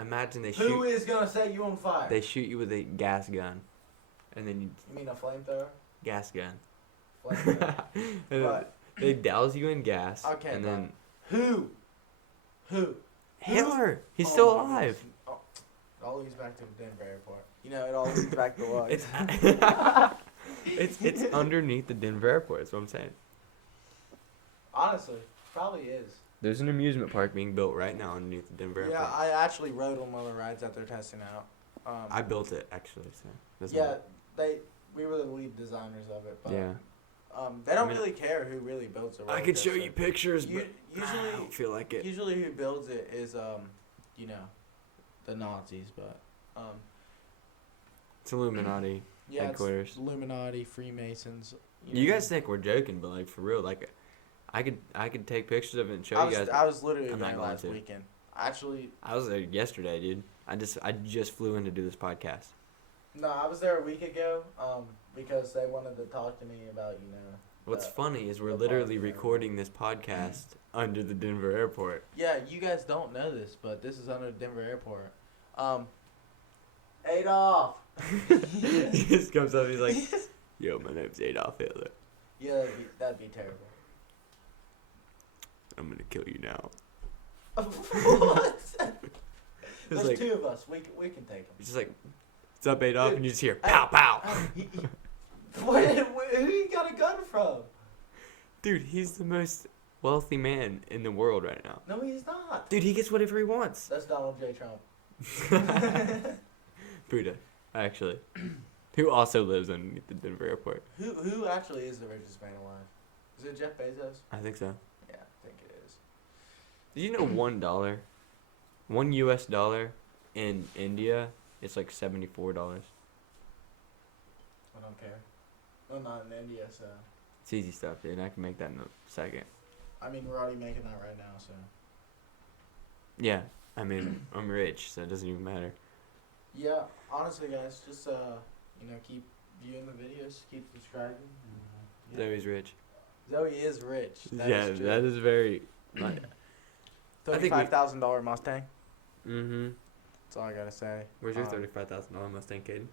Imagine they Who shoot. is gonna set you on fire? They shoot you with a gas gun, and then You mean a flamethrower? gas gun. Flamethrower. And then But they douse you in gas. Okay, And then who? Hitler. He's Oh still my alive. goodness. Oh, it all leads back to the Denver airport. You know, it all leads back to what? It's underneath the Denver airport. That's what I'm saying. Honestly, probably is. There's an amusement park being built right now underneath the Denver Yeah, airport. I actually rode on one of the rides that they're testing out. I built it actually. So doesn't Yeah, matter. we were the lead designers of it, but Yeah. they don't I mean, really care who really builds a roller I could show coaster. you pictures, U- but usually, I don't feel like it. Usually, who builds it is you know, the Nazis, but It's Illuminati yeah, headquarters. it's Illuminati, Freemasons. You know. guys think we're joking, but like for real, like I could take pictures of it and show I you was, guys. I was literally I'm not there going last to. weekend. Actually, I was there yesterday, dude. I just flew in to do this podcast. no, I was there a week ago. Because they wanted to talk to me about What's The- funny is we're the literally park and recording this podcast under the Denver airport. Yeah, you guys don't know this, but this is under Denver Airport. Adolf. He just comes up, he's like, "Yo, my name's Adolf Hitler. Yeah, that'd be terrible. I'm gonna kill you now." What? It's There's like, two of us. We can take him. it's just like, "What's up, Adolf?" Dude, And you just hear, "Pow, pow." Who you got a gun from? Dude, he's the most wealthy man in the world right now. No, he's not. Dude, he gets whatever he wants. That's Donald J. Trump. Buddha, actually, who also lives underneath the Denver airport. Who actually is the richest man alive? Is it Jeff Bezos? I think so. Yeah, I think it is. Did you know $1, $1 in India, it's like $74. I don't care. Well, not in India, so. It's easy stuff, dude. I can make that in a second. I mean, we're already making that right now, so. Yeah, I mean, I'm rich, so it doesn't even matter. Yeah, honestly, guys, just keep viewing the videos, keep subscribing. And, Zoe's rich. Zoe is rich. Yeah, that is very. Like, I think $35,000 Mustang. mm-hmm. That's all I gotta say. Where's your $35,000 Mustang, Caden?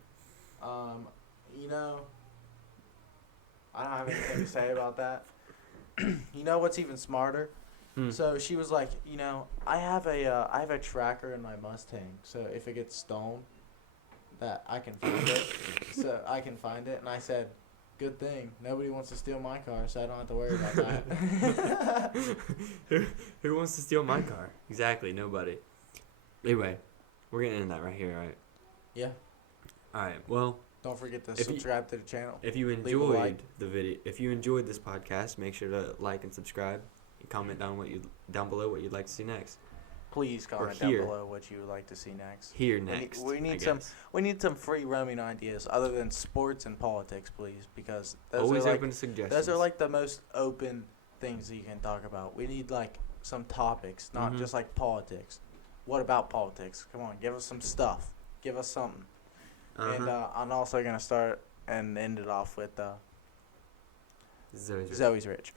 I don't have anything to say about that. You know what's even smarter? Hmm. So she was like, I have a tracker in my Mustang, so if it gets stolen, that I can find it. So I can find it, and I said, good thing nobody wants to steal my car, so I don't have to worry about that. Who wants to steal my car? Exactly, nobody. Anyway, we're gonna end that right here, right? Yeah. All right. Well, Don't forget to If you- subscribe to the channel. if you a enjoyed like. the video, if you enjoyed this podcast, make sure to like and subscribe, and comment down below what you'd like to see next. Please comment down here. below what you would like to see next. Here next. We I need guess. we need some free roaming ideas other than sports and politics, please, because Always are like, open to suggestions. those are like the most open things that you can talk about. We need like some topics, not Mhm. just like politics. What about politics? Come on, give us some stuff. Give us something. And I'm also gonna start and end it off with Zoe's Zoe's Rich.